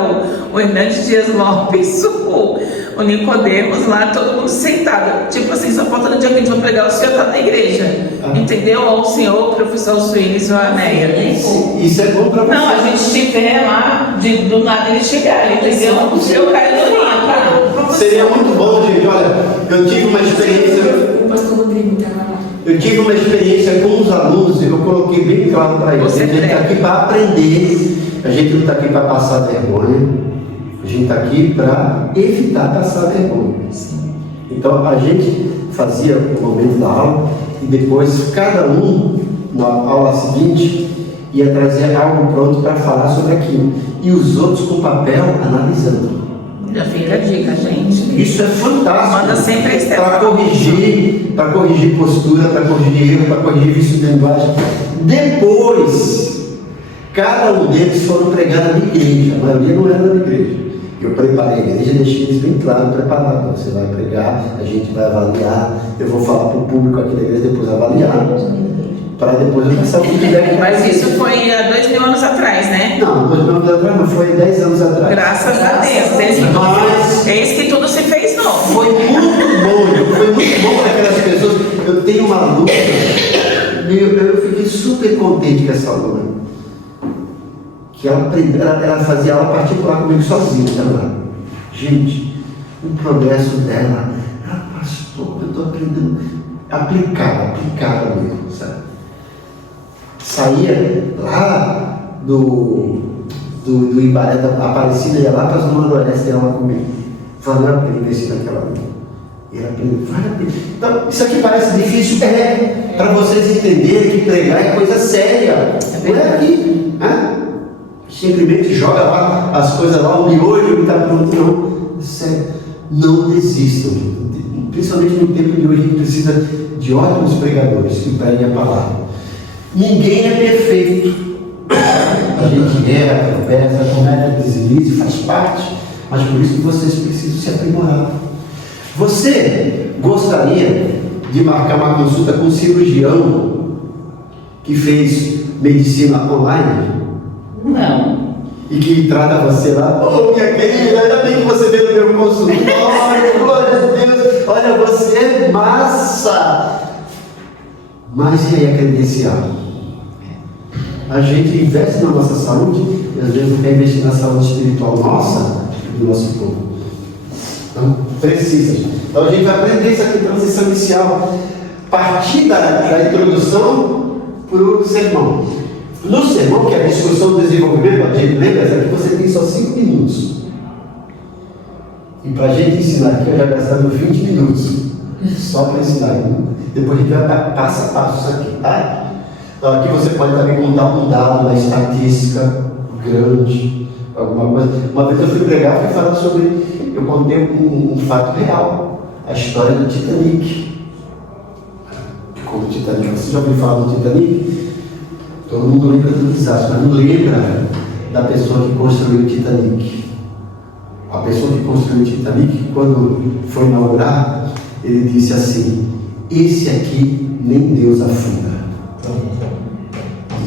o Hernandes Dias Lopes, o Nicodemos lá, todo mundo sentado. Tipo assim, só falta no dia que a gente vai pregar, o senhor está na igreja. Entendeu? Ou o senhor, o professor Suílis ou a Neia. Isso é bom para você. Não, a gente estiver lá, do nada eles chegarem, entendeu? Eu caio no linha, tá? Seria muito bom, gente. Olha, eu tive uma experiência. O pastor Rodrigo estava lá. Eu tive uma experiência com os alunos e eu coloquei bem claro para eles. A gente está aqui para aprender, a gente não está aqui para passar vergonha, a gente está aqui para evitar passar vergonha. Então a gente fazia o momento da aula e depois cada um, na aula seguinte, ia trazer algo pronto para falar sobre aquilo. E os outros com papel analisando. Já fica a dica, gente. Isso é fantástico. Manda sempre a para corrigir postura, para corrigir erro, para corrigir vício de linguagem. Depois, cada um deles foram pregar na igreja. A maioria não era na igreja. Eu preparei a igreja e deixei eles bem claro, preparado. Você vai pregar, a gente vai avaliar. Eu vou falar para o público aqui da igreja, depois avaliar. Para depois eu passar o feedback. Mas isso foi há 2000 anos atrás, né? Não, 2000 anos atrás não, foi 10 anos atrás. Graças a Deus. Eis que tudo se fez novo. Foi muito bom para aquelas pessoas. Eu tenho uma aluna, eu fiquei super contente com essa aluna. Que ela fazia aula particular comigo sozinha, tá? Gente, o progresso dela, pastor, eu estou aprendendo aplicada mesmo, sabe? Saía lá do Imbaré da Aparecida, ia lá para a Zona Noroeste, ia lá comigo. Valeu a pena investir naquela vida. E ela aprendeu, vale a pena. Então, isso aqui parece difícil, para vocês entenderem que pregar é coisa séria. Não é aqui, né? Simplesmente joga lá as coisas lá, o miojo que está pronto, não. Sério, não desistam. Principalmente no tempo de hoje, a gente precisa de ótimos pregadores que preguem a palavra. Ninguém é perfeito. A gente erra, tropeça, comete deslize, faz parte. Mas por isso que vocês precisam se aprimorar. Você gostaria de marcar uma consulta com um cirurgião que fez medicina online? Não. E que trata você lá, oh minha querida, ainda bem que você veio no meu consultório, glória a Deus, olha, você é massa. Mas e aí a credencial? A gente investe na nossa saúde e às vezes não quer investir na saúde espiritual nossa e do nosso povo. Então, precisa. Então a gente vai aprender isso aqui, transição inicial, partir da introdução para o sermão. No sermão, que é a discussão do desenvolvimento, a gente lembra que você tem só 5 minutos. E para a gente ensinar aqui, eu já gastamos 20 minutos só para ensinar. Depois a gente vai passo a passo isso aqui, tá? Então aqui você pode também contar um dado da estatística grande, alguma coisa. Uma vez eu fui pregar, fui falar sobre, eu contei um fato real, a história do Titanic. Como o Titanic, você já ouviu falar do Titanic? Todo mundo lembra do desastre, mas não lembra da pessoa que construiu o Titanic. A pessoa que construiu o Titanic, quando foi inaugurar, ele disse assim: esse aqui nem Deus afunda.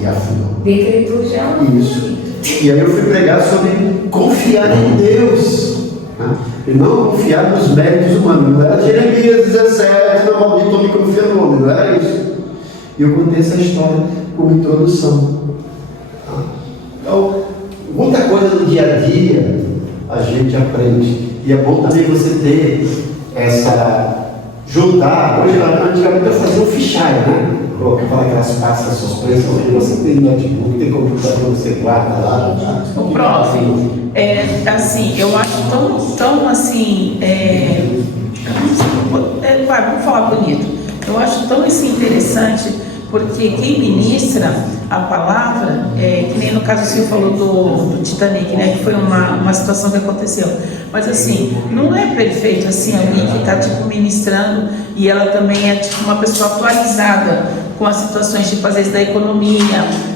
E afundou. Decretou já. Isso. E aí eu fui pregar sobre confiar em Deus. Né? E não confiar nos méritos humanos. Não era Jeremias 17, não, maldito homem confia no homem. Não era isso. E eu contei essa história como introdução. Então, muita coisa no dia a dia a gente aprende. E é bom também você ter essa... juntar. Hoje, antigamente eu fazia um fichário, né? Colocava aquelas pastas surpresas. Hoje você tem notebook, tem computador, você guarda lá. O prof, assim, eu acho tão assim, vamos falar bonito. Eu acho tão assim, interessante, porque quem ministra a palavra, que nem no caso o senhor falou do Titanic, né, que foi uma situação que aconteceu. Mas assim, não é perfeito assim alguém que está tipo ministrando e ela também é tipo uma pessoa atualizada com as situações tipo às vezes da economia,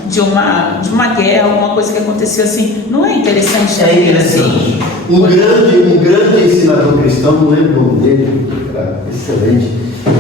de uma guerra, alguma coisa que aconteceu assim. Não é interessante assim? Um grande ensinador cristão, não lembro o nome dele, era excelente.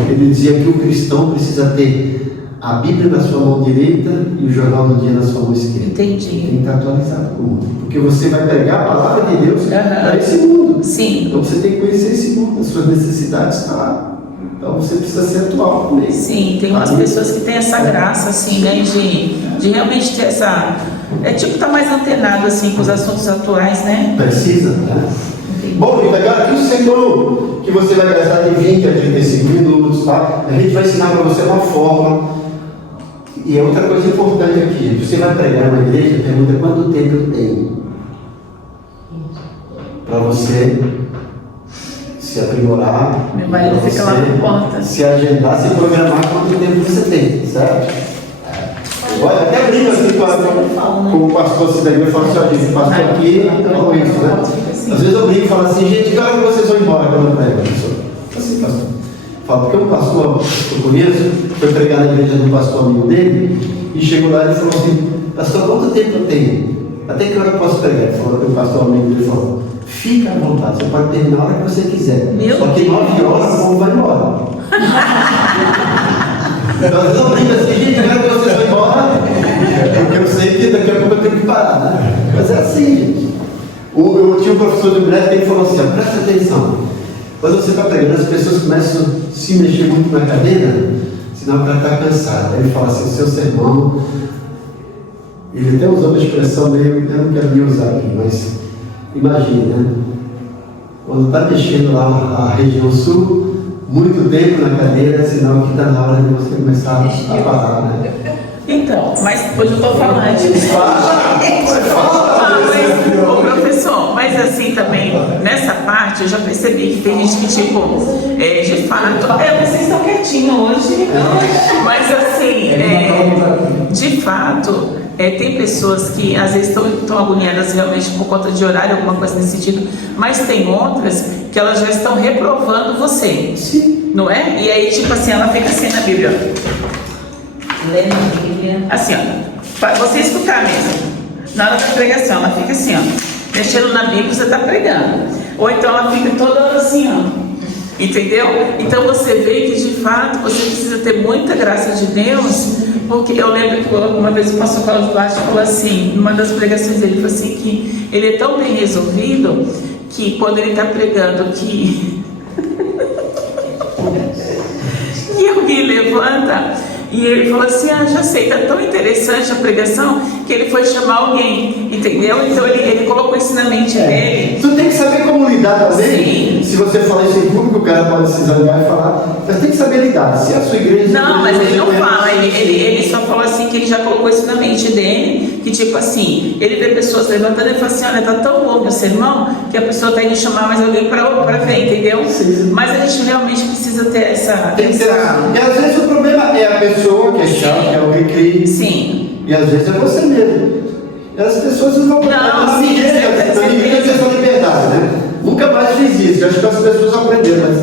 Ele dizia que o cristão precisa ter a Bíblia na sua mão direita e o jornal do dia na sua mão esquerda. Entendi. Tem que estar atualizado com o mundo. Porque você vai pregar a palavra de Deus para esse mundo. Sim. Então você tem que conhecer esse mundo, as suas necessidades estão lá. Então você precisa ser atual também. Sim, tem umas pessoas que têm essa graça, assim, né, de realmente ter essa... É tipo, tá mais antenado, assim, com os assuntos atuais, né? Precisa, né? Bom, Rita, agora aqui o sermão que você vai gastar de 20 a 35 minutos, tá? A gente vai ensinar para você uma forma. E é outra coisa importante aqui. Você vai pregar na igreja, pergunta quanto tempo eu tenho. Para você se aprimorar, Meu marido fica lá na porta. se agendar, se programar quanto tempo você tem, certo? Eu até brinco aqui com o pastor Cidadão, eu falo assim, ó, gente, pastor aqui, então é isso, né? Às vezes eu brinco e falo assim, gente, que hora que vocês vão embora quando eu prego? Assim, pastor. Falo, porque um pastor que eu conheço foi pregar na igreja do pastor amigo dele e chegou lá e falou assim, pastor, quanto tempo eu tenho? Até que hora eu posso pregar? Ele falou que o pastor amigo dele falou, fica à vontade, você pode terminar a hora que você quiser. Só que 9 horas o povo vai embora. Então, às vezes eu brinco assim, gente, agora que vocês vão embora, porque eu sei que daqui a pouco eu tenho que parar, né? Mas é assim, gente. Eu tinha um professor de mulher que ele falou assim, ó, presta atenção. Quando você está pregando, as pessoas começam a se mexer muito na cadeira, senão ela está cansada. Aí ele fala assim, o seu sermão, ele até usou uma expressão meio, eu não quero nem usar aqui, mas imagina, né? Quando está mexendo lá a região sul, muito tempo na cadeira, sinal que está na hora de você começar a parar, né? Então, mas hoje eu estou falando. Ô professor, mas assim também, nessa parte eu já percebi que tem gente que tipo, de fato, vocês estão quietinhos hoje, mas assim, de fato, tem pessoas que às vezes estão agoniadas realmente por conta de horário, alguma coisa nesse sentido, mas tem outras que elas já estão reprovando você. Sim. Não é? E aí, tipo assim, ela fica assim na Bíblia. Lendo a Bíblia. Assim, ó, para você escutar mesmo. Na hora da pregação, ela fica assim, ó, mexendo na Bíblia, você está pregando. Ou então ela fica toda assim, ó. Entendeu? Então você vê que de fato você precisa ter muita graça de Deus, porque eu lembro que uma vez o pastor Carlos Duarte falou assim, numa das pregações dele, falou assim, que ele é tão bem resolvido que quando ele está pregando que e alguém levanta e ele falou assim, já sei, está tão interessante a pregação que ele foi chamar alguém, entendeu? Então ele colocou isso na mente dele. Tu tem que saber como lidar também. Sim. Se você falar isso em público, o cara pode se zangar e falar, mas tem que saber lidar. Se a sua igreja... Não, mas ele não fala, ele só falou assim que ele já colocou isso na mente dele, que tipo assim, ele vê pessoas levantando e fala assim, olha, tá tão bom meu sermão que a pessoa tem que chamar mais alguém para ver, entendeu? Sim. Mas a gente realmente precisa ter essa... Tem que ter... E às vezes o problema é a pessoa que é chata, que é o cri-cri. Sim. E às vezes é você mesmo. E as pessoas não vão... Não, sim, na igreja é essa liberdade, né? Nunca mais fiz isso. Eu acho que as pessoas aprenderam, mas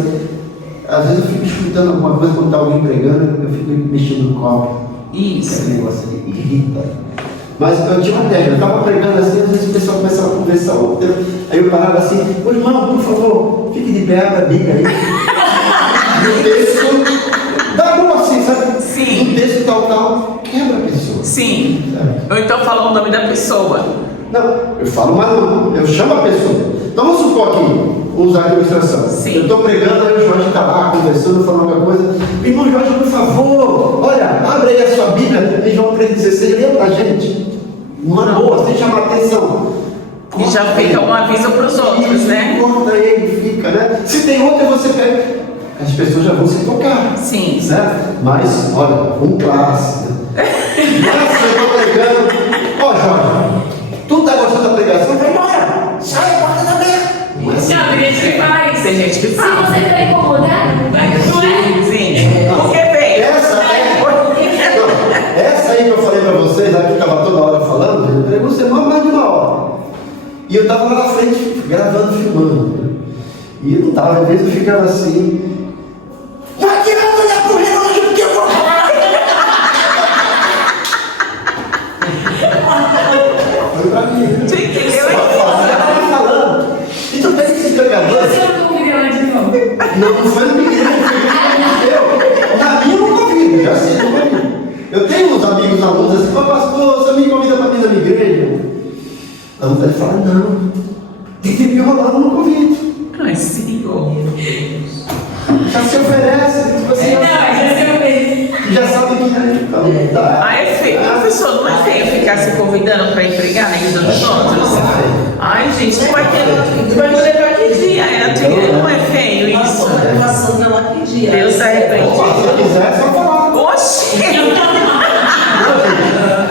às vezes eu fico escutando alguma coisa quando está alguém pregando, eu fico mexendo no copo. Isso. Esse negócio aí irrita. Mas eu tinha uma técnica, eu estava pregando assim, às vezes o pessoal começava a conversar o tempo. Aí eu parava assim, ô irmão, por favor, fique de pé, abra a Bíblia aí. E o texto, dá bom assim, sabe? Sim. O texto tal, quebra a pessoa. Sim. Sabe? Ou então fala o nome da pessoa. Não, eu falo, mas não, eu chamo a pessoa. Então vamos supor aqui, vamos usar a ilustração. Sim. Eu estou pregando, aí o Jorge está lá conversando, falando alguma coisa. Irmão Jorge, por favor, olha, abre aí a sua Bíblia em João 3,16, lê pra gente. Uma boa, sem chamar atenção. E já fica um aviso para os outros, né? Corta ele, fica, né? Se tem outra, você pega. As pessoas já vão se tocar. Sim. Certo? Mas, olha, um clássico. Nossa, eu estou pregando. Ó, Jorge, tu está gostando da pregação? Vai embora! Sai, a porta da aberta! Não, tem gente que faz. Tem gente que Se faz. você está incomodado, não é? Sim. Porque vem. Essa aí que eu falei para vocês, aqui estava toda hora falando, eu pregou semana mais de uma hora. E eu estava lá na frente, gravando, filmando. E eu não estava, às vezes eu ficava assim. Não adianta olhar pro relógio porque eu vou falar. Foi pra mim. Você entendeu? Eu falando. Então tem esses pregadores. Você não convidou de novo? Não foi no Miguel, foi no Miguel. Na minha eu não convido, já sei, não convido. diz assim, ô pastor, você me convida para vir na minha igreja? A vontade de falar, não. Tem que me enrolar no convite. Ai, Senhor. Já se oferece, tipo assim, já sabe que então, tá. Ah, é feio. Professor, não é feio ficar se convidando para ir pregar na igreja dos outros? Ai, gente, tu vai poder para que dia? Não é feio isso? A Sandra lá que dia. Deus arrepende. Se quiser, é só falar. Oxi!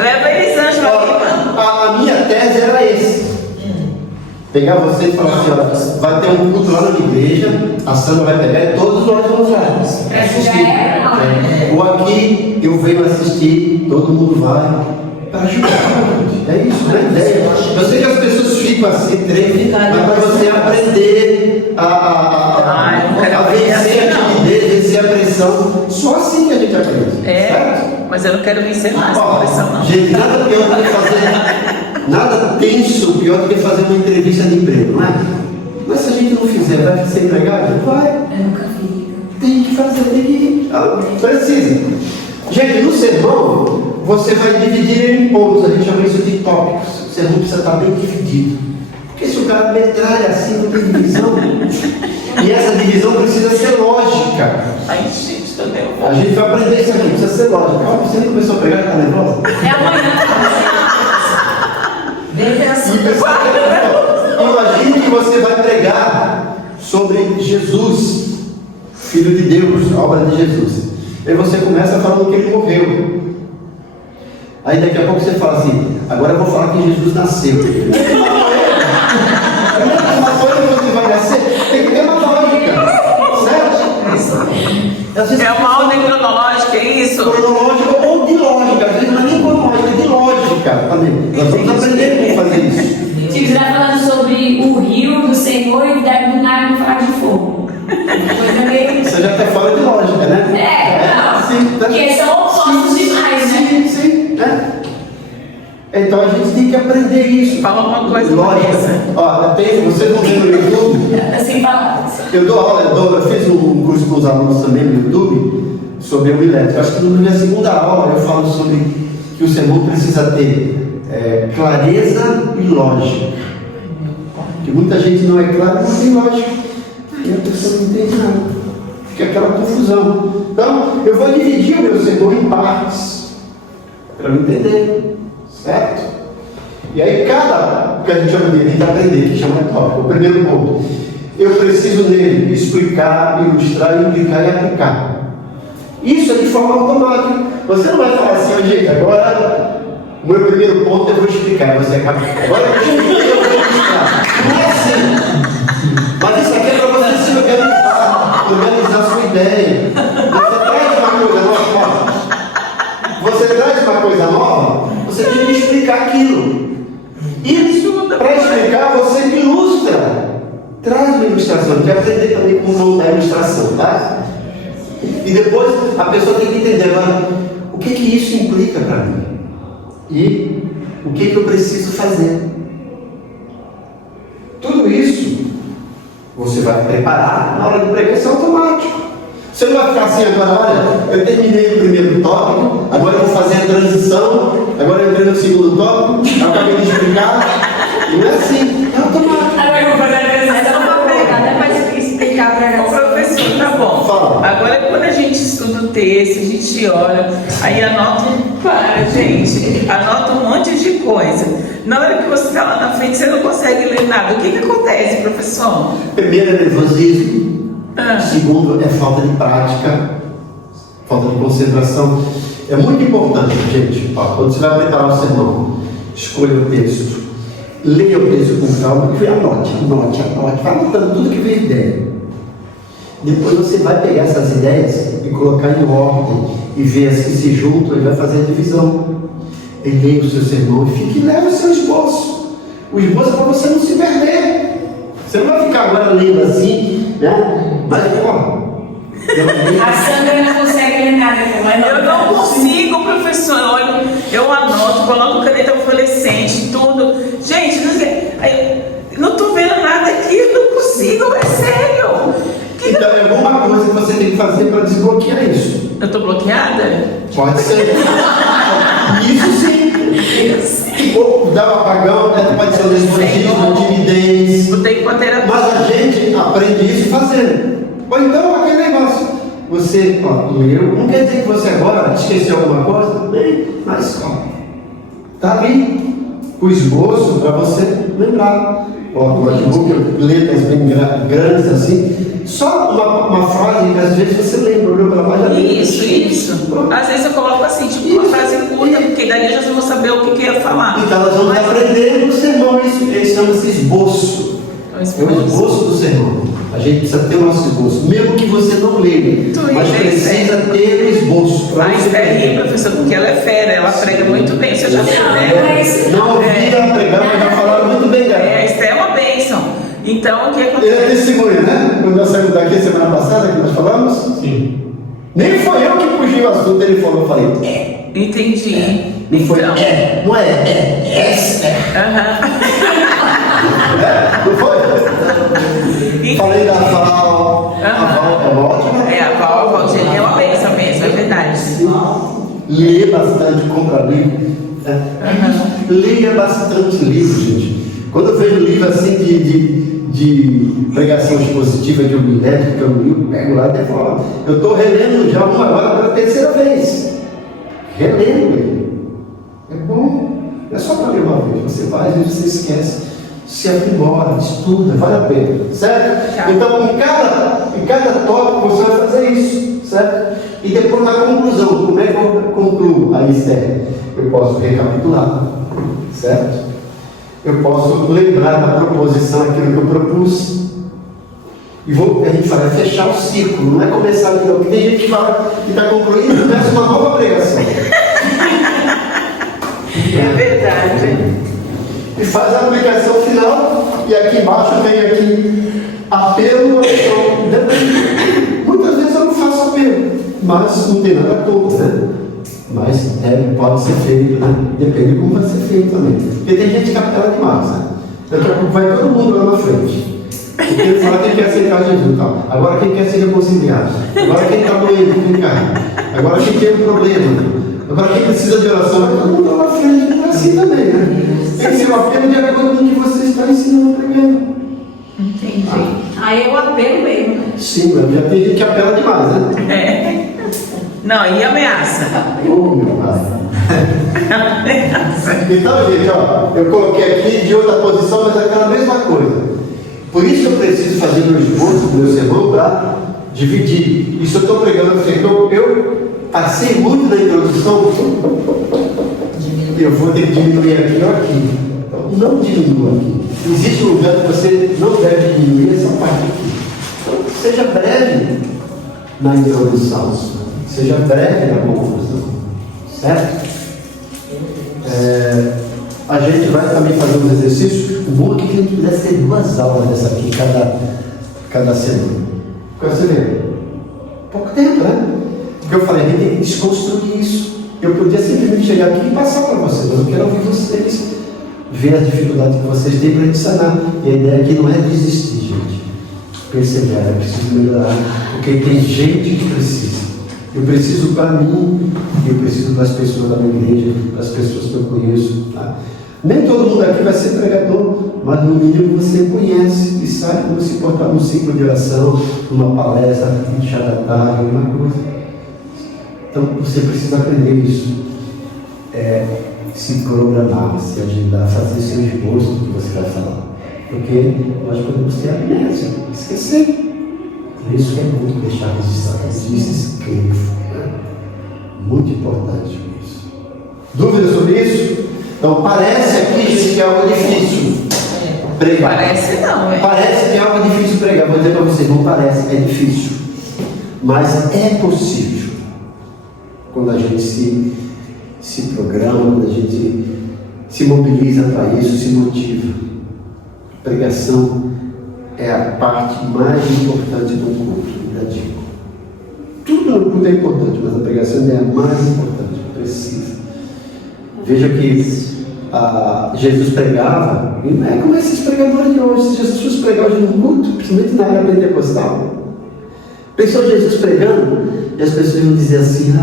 Leva Elisângela aqui. A minha tese era esse. Pegar você e falar assim, olha, vai ter um culto lá na minha igreja, a Sandra vai pegar e todos nós vamos lá. Ou aqui eu venho assistir, todo mundo vai para ajudar. É isso, né? Ideia. Eu sei que as pessoas ficam assim, tremem, mas para você aprender a vencer a timidez, vencer a pressão. Só assim que a gente aprende. É, certo? mas eu não quero vencer mais com pressão, não. Gente, nada pior do que fazer. Nada tenso pior do que fazer uma entrevista de emprego, não é? Mas se a gente não fizer, vai ser empregado? Vai. Eu nunca fiz. Tem que fazer, tem que ir. Precisa. Gente, no sermão, você vai dividir ele em pontos. A gente chama isso de tópicos. O sermão precisa estar bem dividido. Porque se o cara metralha assim, não tem divisão. E essa divisão precisa ser lógica. Ai, gente, tô nervosa. A gente vai aprender isso aqui, precisa ser lógica. Você nem começou a pregar e está nervosa? É amanhã. Imagine que você vai pregar sobre Jesus, Filho de Deus, a obra de Jesus. Aí você começa falando que ele morreu. Aí daqui a pouco você fala assim, agora eu vou falar que Jesus nasceu. Uma coisa que você vai nascer, tem que ter uma lógica, certo? É uma ordem cronológica, é isso? Cronológica ou de lógica, às vezes não é nem cronológica, é de lógica também. Nós vamos aprender como fazer isso. Se você está falando sobre o rio do Senhor e deve do nada falar de fogo. Coisa meio. Você já está fora de lógica, né? Não. Sim, tá? Porque são opostos demais, né? Sim, né? Então a gente tem que aprender isso. Fala uma coisa. Lógica. Ó, vocês vão ver no YouTube. Assim fala. Eu dou aula, eu fiz um curso com os alunos também no YouTube sobre homilética. Acho que na minha segunda aula eu falo sobre que o sermão precisa ter clareza e lógica. Porque muita gente não é clara e não tem lógica. E a pessoa não entende nada. Fica aquela confusão. Então, eu vou dividir o meu sermão em partes para eu entender. Certo? E aí o que a gente chama de aprender, que chama de tópico. O primeiro ponto. Eu preciso nele explicar, ilustrar, indicar e aplicar. Isso é de forma automática. Você não vai falar assim, gente, agora o meu primeiro ponto eu vou explicar. Você acaba. Agora eu vou ilustrar. Não é assim. Mas isso aqui é para você se organizar a sua ideia. Você traz uma coisa nova. Você traz uma coisa nova, você tem que explicar aquilo. E para explicar, você ilustra. Traz uma ilustração, tem que aprender também como montar a ilustração, tá? E depois a pessoa tem que entender agora o que isso implica para mim. E o que eu preciso fazer. Tudo isso você vai preparar na hora de pregar, isso é automático. Você não vai ficar assim agora, olha, eu terminei o primeiro tópico, agora eu vou fazer a transição, agora eu entrei no segundo tópico, eu acabei de explicar. Não é assim, é automático. Agora eu vou fazer a transição para pregar, né? Para explicar para o professor, tá bom. Fala. Agora quando a gente estuda o texto, a gente olha, aí anota anota um monte de coisa. Na hora que você está lá na frente, você não consegue ler nada. O que acontece, professor? Primeiro é nervosismo. Segundo é falta de prática, falta de concentração. É muito importante, gente, quando você vai preparar o sermão, escolha o texto, leia o texto com calma e anote, vai anotando tudo que vem ideia. Depois você vai pegar essas ideias e colocar em ordem e ver as que se juntam e vai fazer a divisão. E leia o seu sermão e leva o seu esboço. O esboço é para você não se perder. Você não vai ficar agora lendo assim, né? Mas, A Sandra não consegue ler nada. Eu não consigo, professor. Eu anoto, coloco caneta fluorescente, tudo. Gente, não estou vendo nada aqui, eu não consigo, é sério. Então é alguma coisa que você tem que fazer para desbloquear isso. Eu estou bloqueada? Pode ser. Isso aprendi isso fazendo. Ou então aquele negócio, você leu, não quer dizer que você agora esqueceu alguma coisa, bem, mas está ali o esboço para você lembrar. O notebook, letras bem grandes assim, só uma frase que às vezes você lembra, olhou pela página. Isso. Às vezes eu coloco assim, tipo uma frase curta, porque daí eu já vou saber o que eu ia falar. Então nós vamos aprender no sermão, isso chama-se esboço. É o esboço do sermão. A gente precisa ter o nosso esboço, mesmo que você não leia, mas precisa ter o esboço. A Esther ri, professor, porque ela é fera, ela prega muito bem, você já viu, né? Não ouvi ela pregar, mas já falaram muito bem dela. A Esther é uma bênção. Então, o que Ele é acontece? testemunha, né? Quando nós saímos daqui a semana passada, que nós falamos? Sim. Nem foi eu que puxei o assunto, ele falou, eu falei, Entendi. Não foi Então. não é Esther. Não foi? Falei da Val, a Val é ótima. É, a Valdir é uma bênção mesmo, é verdade. Lê bastante, compra livro. Leia bastante livro, gente. Quando eu vejo livro assim de pregação expositiva de homilética, que eu li, eu pego lá e decoro. Eu estou relendo já uma agora pela terceira vez. Relendo ele. É bom. Não é só para ler uma vez. Você vai, às vezes você esquece. Se aprimora, estuda, vale a pena. Certo? Tá. Então, em cada tópico você vai fazer isso. Certo? E depois na conclusão, como é que eu concluo a Esther? Eu posso recapitular. Certo? Eu posso lembrar da proposição, aquilo que eu propus. E a gente vai fechar o ciclo, não é começar aqui não, porque tem gente que fala que está concluindo e começa uma nova pregação. É verdade. E faz a aplicação final, e aqui embaixo tem aqui apelo, muitas vezes eu não faço apelo, mas não tem nada contra, né? Mas pode ser feito, né? Depende de como vai ser feito também. Porque tem gente que apela demais, né? Daqui a pouco vai todo mundo lá na frente. Porque ele fala que quer aceitar Jesus. Tá? Agora quem quer ser reconciliado. Agora quem está doente, quem cai. Agora quem tem um problema. Agora quem precisa de oração, vai todo mundo lá na frente. É assim também, né? Tem que ser o apelo de acordo com o que você está ensinando pregando. Entendi. Aí eu apelo mesmo, né? Sim, mas já tem gente que apela demais, né? Não, e ameaça? Oh, meu pai. Então, gente, ó, eu coloquei aqui de outra posição, mas é aquela mesma coisa. Por isso eu preciso fazer meu esboço do meu sermão para dividir. Isso eu estou pregando assim. Então, eu passei muito na introdução, eu vou ter que diminuir aqui ou aqui. Então, não diminua aqui. Existe um lugar que você não deve diminuir essa parte aqui. Então, seja breve na introdução. Seja breve na conclusão, certo? A gente vai também fazer um exercício. O bom é que a gente pudesse ter 2 aulas dessa aqui cada semana. Qual você vê? Pouco tempo, né? Porque eu falei, a gente tem que desconstruir isso. Eu podia simplesmente chegar aqui e passar para vocês, mas eu quero ouvir vocês, ver as dificuldades que vocês têm para a gente sanar. E a ideia aqui não é desistir, gente. Perseverar, é preciso melhorar, porque tem gente que precisa. Eu preciso para mim, eu preciso para as pessoas da minha igreja, para as pessoas que eu conheço. Tá? Nem todo mundo aqui vai ser pregador, mas no mínimo você conhece e sabe como se portar num ciclo de oração, numa palestra, num chá da tarde, alguma coisa. Então você precisa aprender isso. Se programar, se agendar, fazer seu esboço do que você vai falar. Porque nós podemos ter amnésia, esquecer. Por isso que é muito deixar registrado. Isso escrevo. Muito importante isso. Dúvidas sobre isso? Então parece aqui, gente, que é algo difícil pregar. Parece não, Parece que é algo difícil pregar. Vou dizer para vocês, não parece, é difícil. Mas é possível. Quando a gente se programa, quando a gente se mobiliza para isso, se motiva. Pregação é a parte mais importante do culto, já digo. Tudo no culto é importante, mas a pregação é a mais importante, precisa. Veja que Jesus pregava, e não é como esses pregadores de hoje. Se Jesus pregava hoje no culto, principalmente na área pentecostal. Pensou Jesus pregando, e as pessoas iam dizer assim,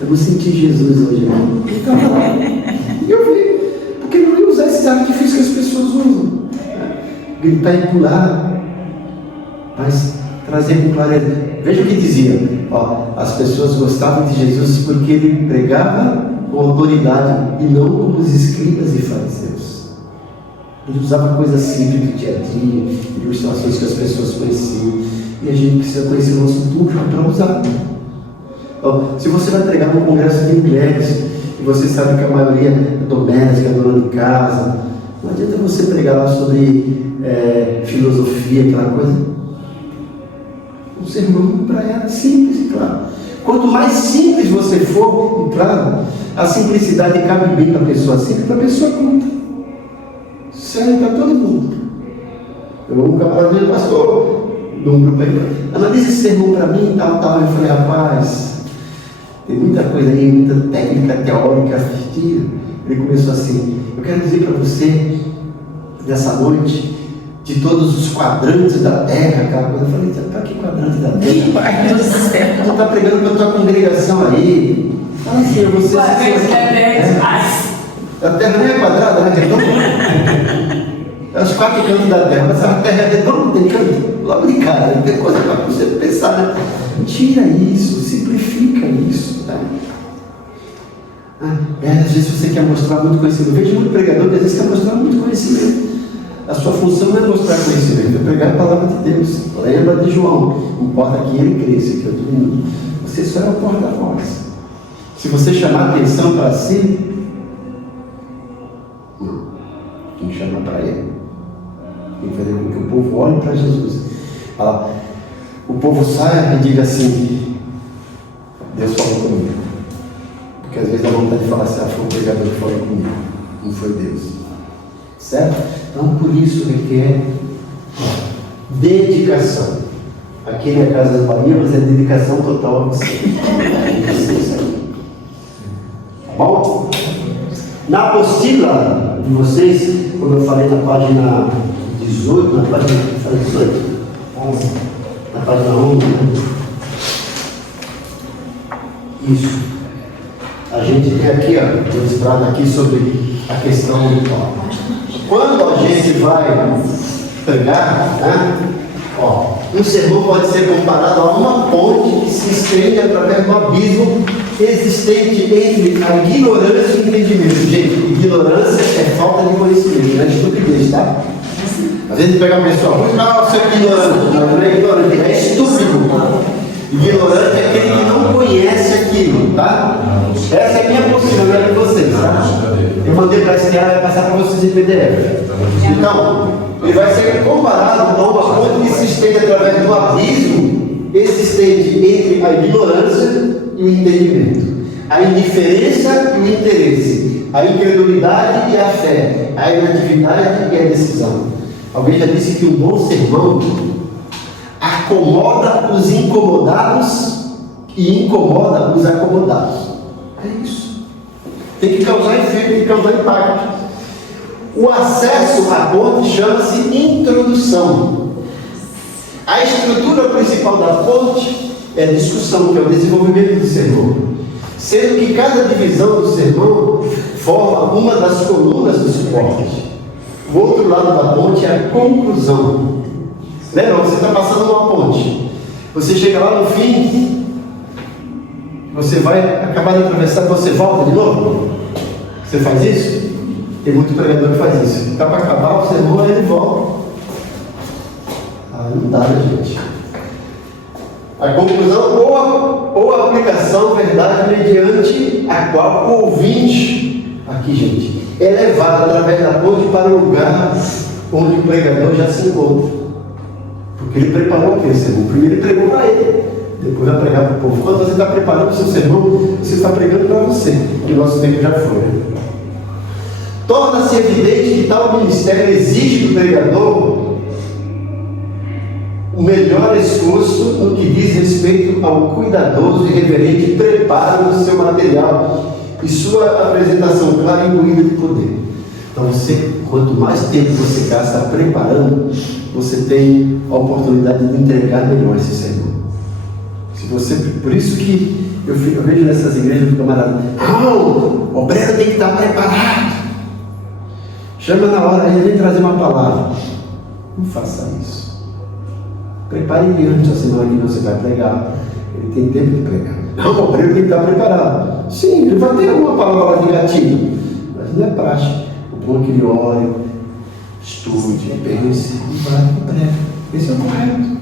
eu não senti Jesus hoje, não. Ele estava lá. E eu vi, porque não ia usar esses artifícios que as pessoas usam. Gritar e pular. mas trazer com clareza. Veja o que dizia: ó, as pessoas gostavam de Jesus porque ele pregava com autoridade e não como os escribas e fariseus. Ele usava coisas simples do dia a dia, ilustrações que as pessoas conheciam, e a gente precisa conhecer o nosso público para usar. Ó, se você vai pregar num congresso de mulheres e você sabe que a maioria é doméstica, dona de casa, não adianta você pregar lá sobre filosofia, aquela coisa. Um sermão para ela simples, claro. Quanto mais simples você for, e claro, a simplicidade cabe bem para a pessoa simples e para a pessoa culta. Serve para todo mundo. Um camarada disse: pastor, num grupo aí, analisa esse sermão para mim, tal. Eu falei: rapaz, tem muita coisa aí, muita técnica teórica assistida. Ele começou assim: eu quero dizer para você, nessa noite, de todos os quadrantes da terra, aquela coisa. Eu falei: para que quadrante da terra? Pai do céu. Tu está pregando para a tua congregação aí. Fala assim: você. A terra não é quadrada, ela é redonda. É os 4 cantos da terra, mas a terra é redonda, não tem canto. Logo de cara, não tem coisa para você pensar, né? Tira isso, simplifica isso. Tá? Às vezes você quer mostrar muito conhecimento. Eu vejo muito pregador que às vezes quer mostrar muito conhecimento. A sua função não é mostrar conhecimento, é pregar a palavra de Deus. Lembra de João: importa que ele cresça, que eu diminua. Você só é o porta-voz. Se você chamar atenção para si, não. Quem chama para ele, tem que fazer com que o povo olhe para Jesus. O povo saia e diga assim: Deus falou comigo. Porque às vezes a vontade de falar assim: foi o pregador que falou comigo, não foi Deus. Certo? Então, por isso requer dedicação. Aqui na Casa das Bahia, mas é dedicação total a você. Tá bom? Na apostila de vocês, como eu falei na página 18, na página 18, 11, na página 11, isso. A gente tem aqui, ó, registrado aqui sobre a questão do quando a gente vai pregar, né? Um sermão pode ser comparado a uma ponte que se estende através do abismo existente entre a ignorância e o entendimento. Gente, ignorância é falta de conhecimento, não é estupidez, tá? Às vezes pega uma pessoa: você é ignorante. Não é ignorante, é estúpido. Ignorante é aquele que não conhece aquilo, tá? Essa é a minha postura, não é de vocês, tá? Eu mandei para esse cara, vai passar para vocês em PDF. Então, ele vai ser comparado a uma ponte que se estende através do abismo existente entre a ignorância e o entendimento, a indiferença e o interesse, a incredulidade e a fé, a inatividade e a decisão. Alguém já disse que um bom sermão acomoda os incomodados e incomoda os acomodados. É isso. Tem que causar efeito, tem que causar impacto. O acesso à ponte chama-se introdução. A estrutura principal da ponte é a discussão, que é o desenvolvimento do sermão. Sendo que cada divisão do sermão forma uma das colunas do suporte. O outro lado da ponte é a conclusão. Lembra? Você está passando uma ponte. Você chega lá no fim, você vai acabar de atravessar e você volta de novo. Você faz isso? Tem muito pregador que faz isso. Está para acabar o sermão, aí ele volta. Não dá, né, gente? A conclusão ou a aplicação, verdade, mediante a qual o ouvinte, aqui, gente, é levado através da ponte para o lugar onde o pregador já se encontra. Porque ele preparou aquele sermão. Primeiro ele pregou para ele, depois vai pregar para o povo. Quando você está preparando o seu sermão, você está pregando para você, que o nosso tempo já foi. Torna-se evidente que tal ministério exige do pregador o melhor esforço no que diz respeito ao cuidadoso e reverente preparo do seu material e sua apresentação clara e imbuída de poder. Então, quanto mais tempo você gasta preparando, você tem a oportunidade de entregar melhor esse sermão. Por isso que eu vejo nessas igrejas do camarada: o obreiro tem que estar preparado. Chama na hora, ele vem trazer uma palavra. Não faça isso. Prepare antes a semana que você vai pregar. Ele tem tempo de pregar. Não, o obreiro tem que estar preparado. Sim, ele vai ter alguma palavra de gatilho, mas não é prático. O bom é que ele ore, estude, pense e vai e prega. Esse é o correto.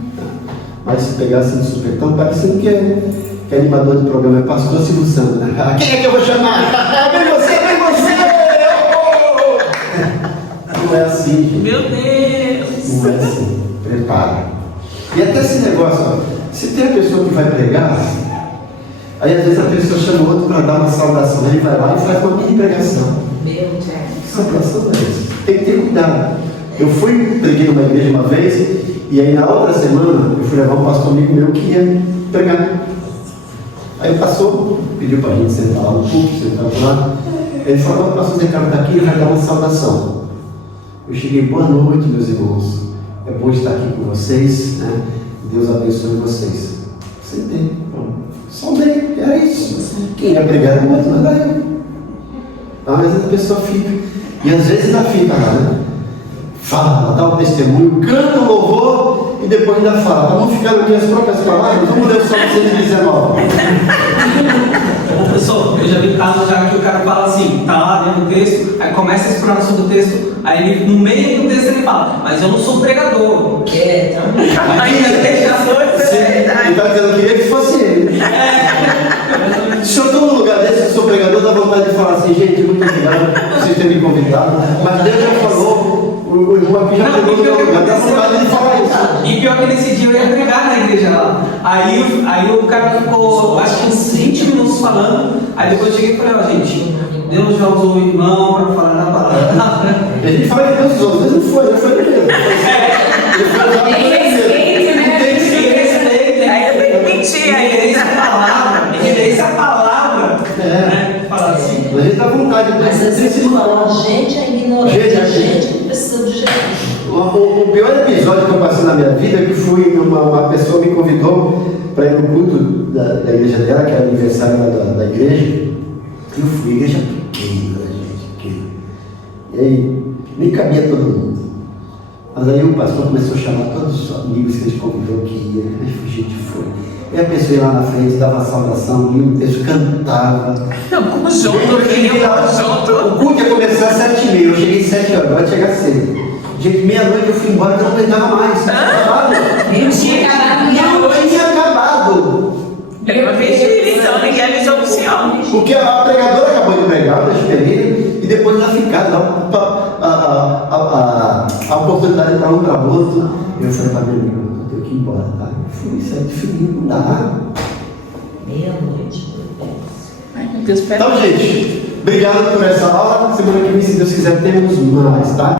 Mas se pegar assim de supetão, parecendo que é animador de programa, é pastor Silvio Santos, né? Quem é que eu vou chamar? Vem você, vem você! Não é assim, gente. Meu Deus! Não é assim. Prepara. E até esse negócio, ó, se tem a pessoa que vai pregar, aí às vezes a pessoa chama o outro para dar uma saudação, ele vai lá e faz uma mini pregação. Meu Deus. Saudação é essa. Tem que ter cuidado. Eu preguei numa igreja uma vez, e aí na outra semana eu fui levar um pastor amigo meu que ia pregar. Aí o pastor pediu para a gente sentar lá no púlpito, sentar lá. Ele falou: o pastor Zé Carlos está aqui, ele vai dar uma saudação. Eu cheguei: boa noite, meus irmãos. É bom estar aqui com vocês, né? Deus abençoe vocês. Sentei, saudei, era isso. Quem ia pregar era o outro, não era eu. Às vezes a pessoa fica, e às vezes ainda fica lá, né? Fala, dá um testemunho, canta um louvor e depois ainda fala. Para não ficar nas minhas próprias palavras, vamos ler o Salmo 119. Professor, eu já vi casos já que o cara fala assim, tá lá lendo o texto, aí começa a exploração do texto, aí ele, no meio do texto ele fala: mas eu não sou pregador. É, também. Aí já deixa as coisas. Ele está dizendo: eu queria que fosse ele. Se eu estou num lugar desse, eu sou pregador, dá vontade de falar assim: gente, muito obrigado por vocês terem me convidado, mas Deus já falou, o irmão aqui já pegou no meu lugar, dá vontade de falar isso. E pior que nesse dia eu ia pregar na igreja lá. Aí o cara ficou, acho que uns 20 minutos falando. Aí depois eu cheguei e falei: ó, gente, Deus já usou o irmão para falar da palavra. A gente fala que Deus usou, mas não foi, não foi primeiro. Ele foi usado por terceiro. Tem que ser. Aí eu tenho que mentir aí. Essa palavra, né? Falar assim. Mas a gente dá vontade de Mas às vezes falar. falam, a gente é ignorante, a gente precisa de Jesus. O pior episódio que eu passei na minha vida é que uma pessoa me convidou para ir no culto da igreja dela, que era aniversário da igreja. Eu fui, igreja pequena, gente, pequena. E aí, nem cabia todo mundo. Mas aí o pastor começou a chamar todos os amigos que ele convidou que ia. A gente foi. E a pessoa ia lá na frente, dava a saudação, lia o texto, cantava. Tamo junto, filho, tamo junto. O culto ia começar às 7h30, eu cheguei às 7 horas, agora chegar cedo. Gente, meia-noite eu fui embora, eu não aguentava mais. Sabe? Eu tinha acabado Não tinha acabado. É uma vigília, então ninguém avisou pro senhor. Porque a pregadora acabou de pregar, deixa eu e depois ela ficar, dá a oportunidade para um para outro. Eu falei para meu amigo: eu tenho que ir embora, tá? Eu fui, saí de fininho, não dá. Meia-noite. Ai, meu Deus, pera. Então, gente, obrigado por essa aula. Semana que vem, se Deus quiser, temos mais, tá?